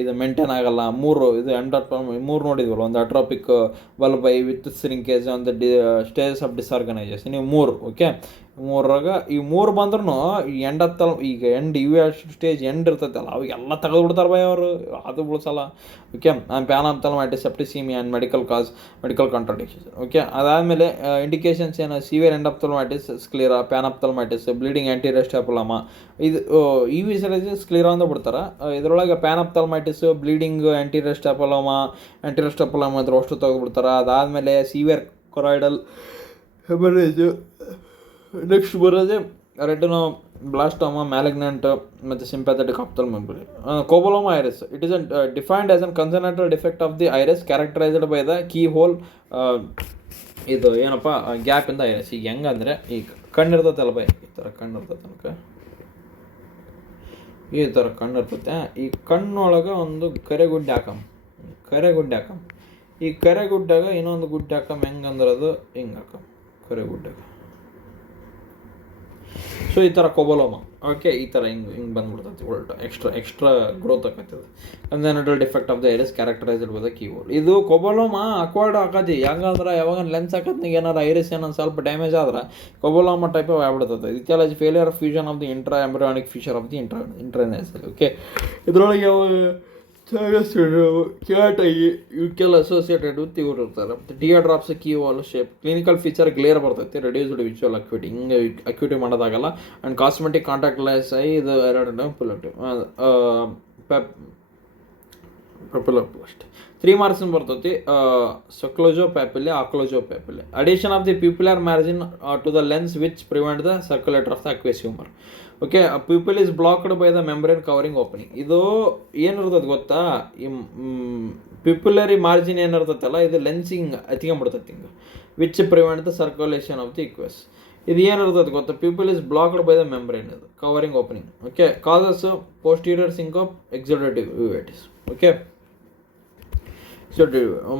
ಇದು ಮೇಂಟೈನ್ ಆಗಲ್ಲ. ಮೂರು ನೋಡಿದ್ವಲ್ಲ, ಒಂದು atrophic bulb eye with shrinkage, ಒಂದು ಸ್ಟೇಜಸ್ ಆಫ್ ಡಿಸ್ಆರ್ಗನೈಸೇಷನ್, ಇವು 3. ಓಕೆ, 3ರಾಗ ಈ 3 ಬಂದ್ರೂ ಈ ಈಗ ಸ್ಟೇಜ್ ಇರ್ತೈತಲ್ಲ ಅವಾಗೆಲ್ಲ ತೆಗೆದುಬಿಡ್ತಾರೆ ಬೈ ಅವರು, ಅದು ಉಳಿಸಲ್ಲ. Okay, panophthalmitis, septicaemia and medical contradictions. Okay, ಅದಾದಮೇಲೆ ಇಂಡಿಕೇಶನ್ಸ್ ಏನು severe endophthalmitis, sclera, panophthalmitis, bleeding anterior staphyloma. ಇದು ಈ ವಿಸರೈಸೇಷನ್ ಸ್ಕ್ಲೀರಾ ಅಂತ ಬಿಡ್ತಾರೆ. ಇದರೊಳಗೆ ಪ್ಯಾನಾಪ್ಥಲ್ಮೈಟಿಸ್, ಬ್ಲೀಡಿಂಗ್ ಆ್ಯಂಟೀರಿಯರ್ ಸ್ಟ್ಯಾಪುಲಮಾ ಇದ್ರೆ ಅಷ್ಟು ತೆಗೆದುಬಿಡ್ತಾರೆ. ಅದಾದಮೇಲೆ ಸಿವಿಯರ್ ಕೊರಾಯ್ಡಲ್ ಹೆಮರೇಜ್, ನೆಕ್ಸ್ಟ್ ಬರೋದೇ ರೆಟಿನೋ ಬ್ಲಾಸ್ಟೋಮಾ, ಮ್ಯಾಲಿಗ್ನೆಂಟ್ ಮತ್ತು sympathetic ophthalmopathy. Coloboma iris, it is defined as an congenital defect of the iris characterised by the key hole. ಇದು ಏನಪ್ಪ ಗ್ಯಾಪಿಂದ ಐರಿಸ್. ಈಗ ಹೆಂಗಂದರೆ ಈಗ ಕಣ್ಣಿರ್ತೈತಲ್ಲ ಬೈ ಈ ಥರ ಕಣ್ಣಿರ್ತೈತೆ ತನಕ ಈ ಥರ ಕಣ್ಣಿರ್ತೈತೆ. ಈ ಕಣ್ಣೊಳಗೆ ಒಂದು ಕರೆಗುಡ್ಡೆ ಹಾಕಮ್. ಈ ಕರೆಗುಡ್ಡಾಗ ಇನ್ನೊಂದು ಗುಡ್ಡೆ ಹಾಕಮ್. ಹೆಂಗಂದ್ರೆ ಅದು ಹಿಂಗೆ ಹಾಕಮ್ ಕರೆಗುಡ್ಡಾಗ. ಸೊ ಈ ಥರ ಕೊಬಲೋಮಾ. ಓಕೆ, ಈ ಥರ ಹಿಂಗೆ ಬಂದ್ಬಿಡ್ತೈತಿ ಉಲ್ಟಾ ಎಕ್ಸ್ಟ್ರಾ ಗ್ರೋತ್ ಆಕೈತದೆ. Congenital defect of the iris characterised by the key hole. ಇದು ಕೊಬಲೋಮಾ ಅಕ್ವರ್ಡ್ ಆಕತಿ. ಹೆಂಗಂದ್ರೆ ಯಾವಾಗ ಲೆನ್ಸ್ ಹಾಕತ್ನಾಗ ಏನಾರು ಐರಿಸ್ ಏನೋ ಸ್ವಲ್ಪ ಡ್ಯಾಮೇಜ್ ಆದ್ರೆ ಕೊಬಲೋಮಾ ಟೈಪ್ ಆಗ್ಬಿಡ್ತದೆ. Aetiology failure of fusion of the intra embryonic fissure of the intranasal. Okay, ಇದರೊಳಗೆ ಯಾವಾಗ ಇವಕ್ಕೆಲ್ಲ ಅಸೋಸಿಯೇಟೆಡ್ ವಿತ್ ಇವ್ರು ಇರ್ತಾರೆ. Tear drops, key wall shape, clinical feature glare ಬರ್ತೈತಿ, ರೆಡ್ಯೂಸ್ಡ್ ವಿಜುವಲ್ ಅಕ್ಯೂಟಿ, ಹಿಂಗೆ ಅಕ್ಯೂಟಿ ಮಾಡೋದಾಗಲ್ಲ. And cosmetic contact lens eye ಇದು 2 ಪೆಪುಲರ್ ಅಷ್ಟೇ. 3 ಮಾರ್ಕ್ಸ್ ಬರ್ತೈತಿ. Seclusio pupillae, occlusio pupillae. Adhesion of the pupillary margin to the lens which prevent the circulator of the aqueous humour. Okay, pupil is blocked by the membrane covering opening. ಇದು ಏನಿರ್ತದೆ ಗೊತ್ತಾ, ಈ ಪ್ಯೂಪಿಲರಿ ಮಾರ್ಜಿನ್ ಏನಿರ್ತೈತಲ್ಲ ಇದು ಲೆನ್ಸಿಂಗ್ ಹತ್ಕೊಂಡ್ಬಿಡ್ತೈತಿ ಹಿಂಗೆ, which prevent the circulation of the aqueous. ಇದು ಏನಿರ್ತದೆ ಗೊತ್ತಾ, pupil is blocked by the membrane ಇದು covering opening. Okay, causes posterior synechiae, exudative uveitis. Okay, so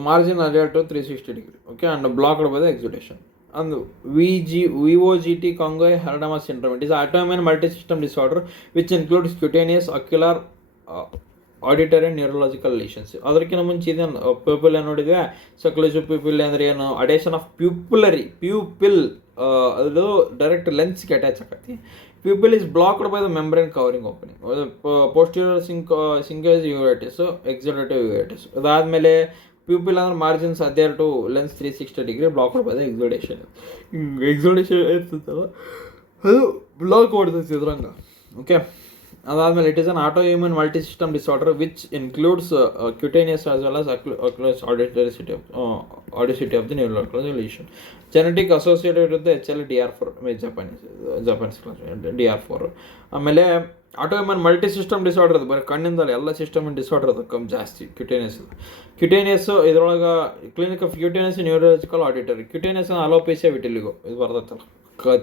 margin adhere to 360 degree. Okay, and blocked by the exudation. And VOGT Congoy Hardamas syndrome. It is autoimmune multisystem disorder which includes cutaneous, ocular, auditory and neurological lesions. ಅದಕ್ಕಿಂತ ಮುಂಚೆ ಇದನ್ನು ಪ್ಯೂಪಿಲ್ ನೋಡಿದ್ವಿ. ಸಕ್ಲೋಜೋ ಪ್ಯೂಪಿಲ್ ಅಂದರೆ ಏನು, ಅಡೇಷನ್ ಆಫ್ ಪ್ಯೂಪಿಲ್ ಅದು ಡೈರೆಕ್ಟ್ ಲೆನ್ಸ್ಗೆ ಅಟ್ಯಾಚ್ ಆಗತ್ತೆ. Pupil is blocked by the membrane covering opening. Posterior syncus uveitis, exudative uveitis. ಅದಾದಮೇಲೆ ಪ್ಯೂಪಿಲ್ ಅಂದ್ರೆ margins adhere to lens 360 degree blocked by the exudation. ಇರ್ತದಲ್ಲ ಅದು ಬ್ಲಾಕ್ ಮಾಡ್ತೈತಿ ಇದ್ರಂಗೆ. ಓಕೆ, ಅದಾದಮೇಲೆ it is an auto immune multi system disorder which includes cutaneous as well as ocular audacity of the neural lesion. Genetic associated with HLA-DR4 Japanese DR4. ಆಮೇಲೆ auto immune multi system disorder ಅದು ಬರೀ ಕಣ್ಣಿಂದಲ್ಲ, ಎಲ್ಲ ಸಿಸ್ಟಮ್ ಡಿಸಾರ್ಡರ್ ಅದು ಕಮ್ಮಿ ಜಾಸ್ತಿ ಕ್ಯೂಟೇನಿಯಸ್ ಇದ್ರೊಳಗೆ clinic of cutaneous neurological auditory. Cutaneous alopecia vitiligo ಇದು ಬರ್ತೈತಲ್ಲ,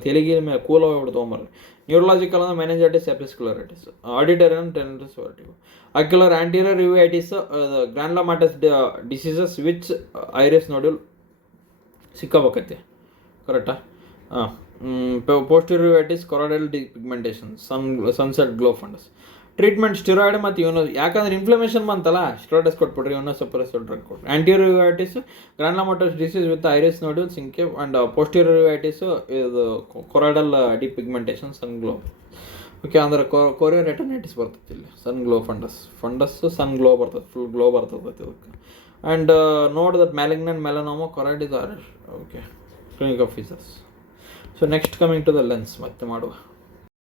ತೆಲಿಗೆ ಮೇಲೆ ಕೂಲ ಹೋಗ್ಬಿಟ್ಟು ತೊಗೊಂಬರ್ರಿ. ನ್ಯೂರಲಾಜಿಕಲ್ ಅಂದ್ರೆ ಮೆನಿಂಜೈಟಿಸ್ ಎಪಿಸ್ಕ್ಲೆರೈಟಿಸ್. ಆಡಿಟರಿ ಅಂದ್ರೆ tinnitus vertigo. Ocular anterior uveitis granulomatous diseases which iris nodule ಸಿಕ್ಕಬೇಕೈತಿ, ಕರೆಕ್ಟಾ? ಹಾಂ. Posterior uveitis choroidal pigmentation, sunset glow fundus. Treatment steroid ಮತ್ತು ಯಾಕಂದ್ರೆ ಇನ್ಫ್ಲಮೇಷನ್ ಬಂತಲ್ಲ, ಸ್ಟೆರಾಯ್ಡ್ಸ್ ಕೊಟ್ಬಿಡ್ರಿ, ಸಪ್ರೆಸರ್ ಡ್ರಗ್ ಕೊಟ್ರಿ. Anterior uveitis granulomatous disease with iris nodule synechiae and posterior uveitis ಇದು ಕೊರಾಯ್ಡಲ್ ಡಿಪಿಗ್ಮೆಂಟೇಷನ್, ಸನ್ ಗ್ಲೋ. ಓಕೆ, ಅಂದ್ರೆ ಕೊರಿಯೋ ರೆಟನೈಟಿಸ್ ಬರ್ತೈತಿ ಇಲ್ಲಿ, sun glow fundus sun glow ಬರ್ತದೆ, ಫುಲ್ ಗ್ಲೋ ಬರ್ತದೆ ಅದಕ್ಕೆ. And note that malignant melanoma choroid is rare. Okay, clinic of features. So next coming to the lens ಮತ್ತೆ ಮಾಡುವ.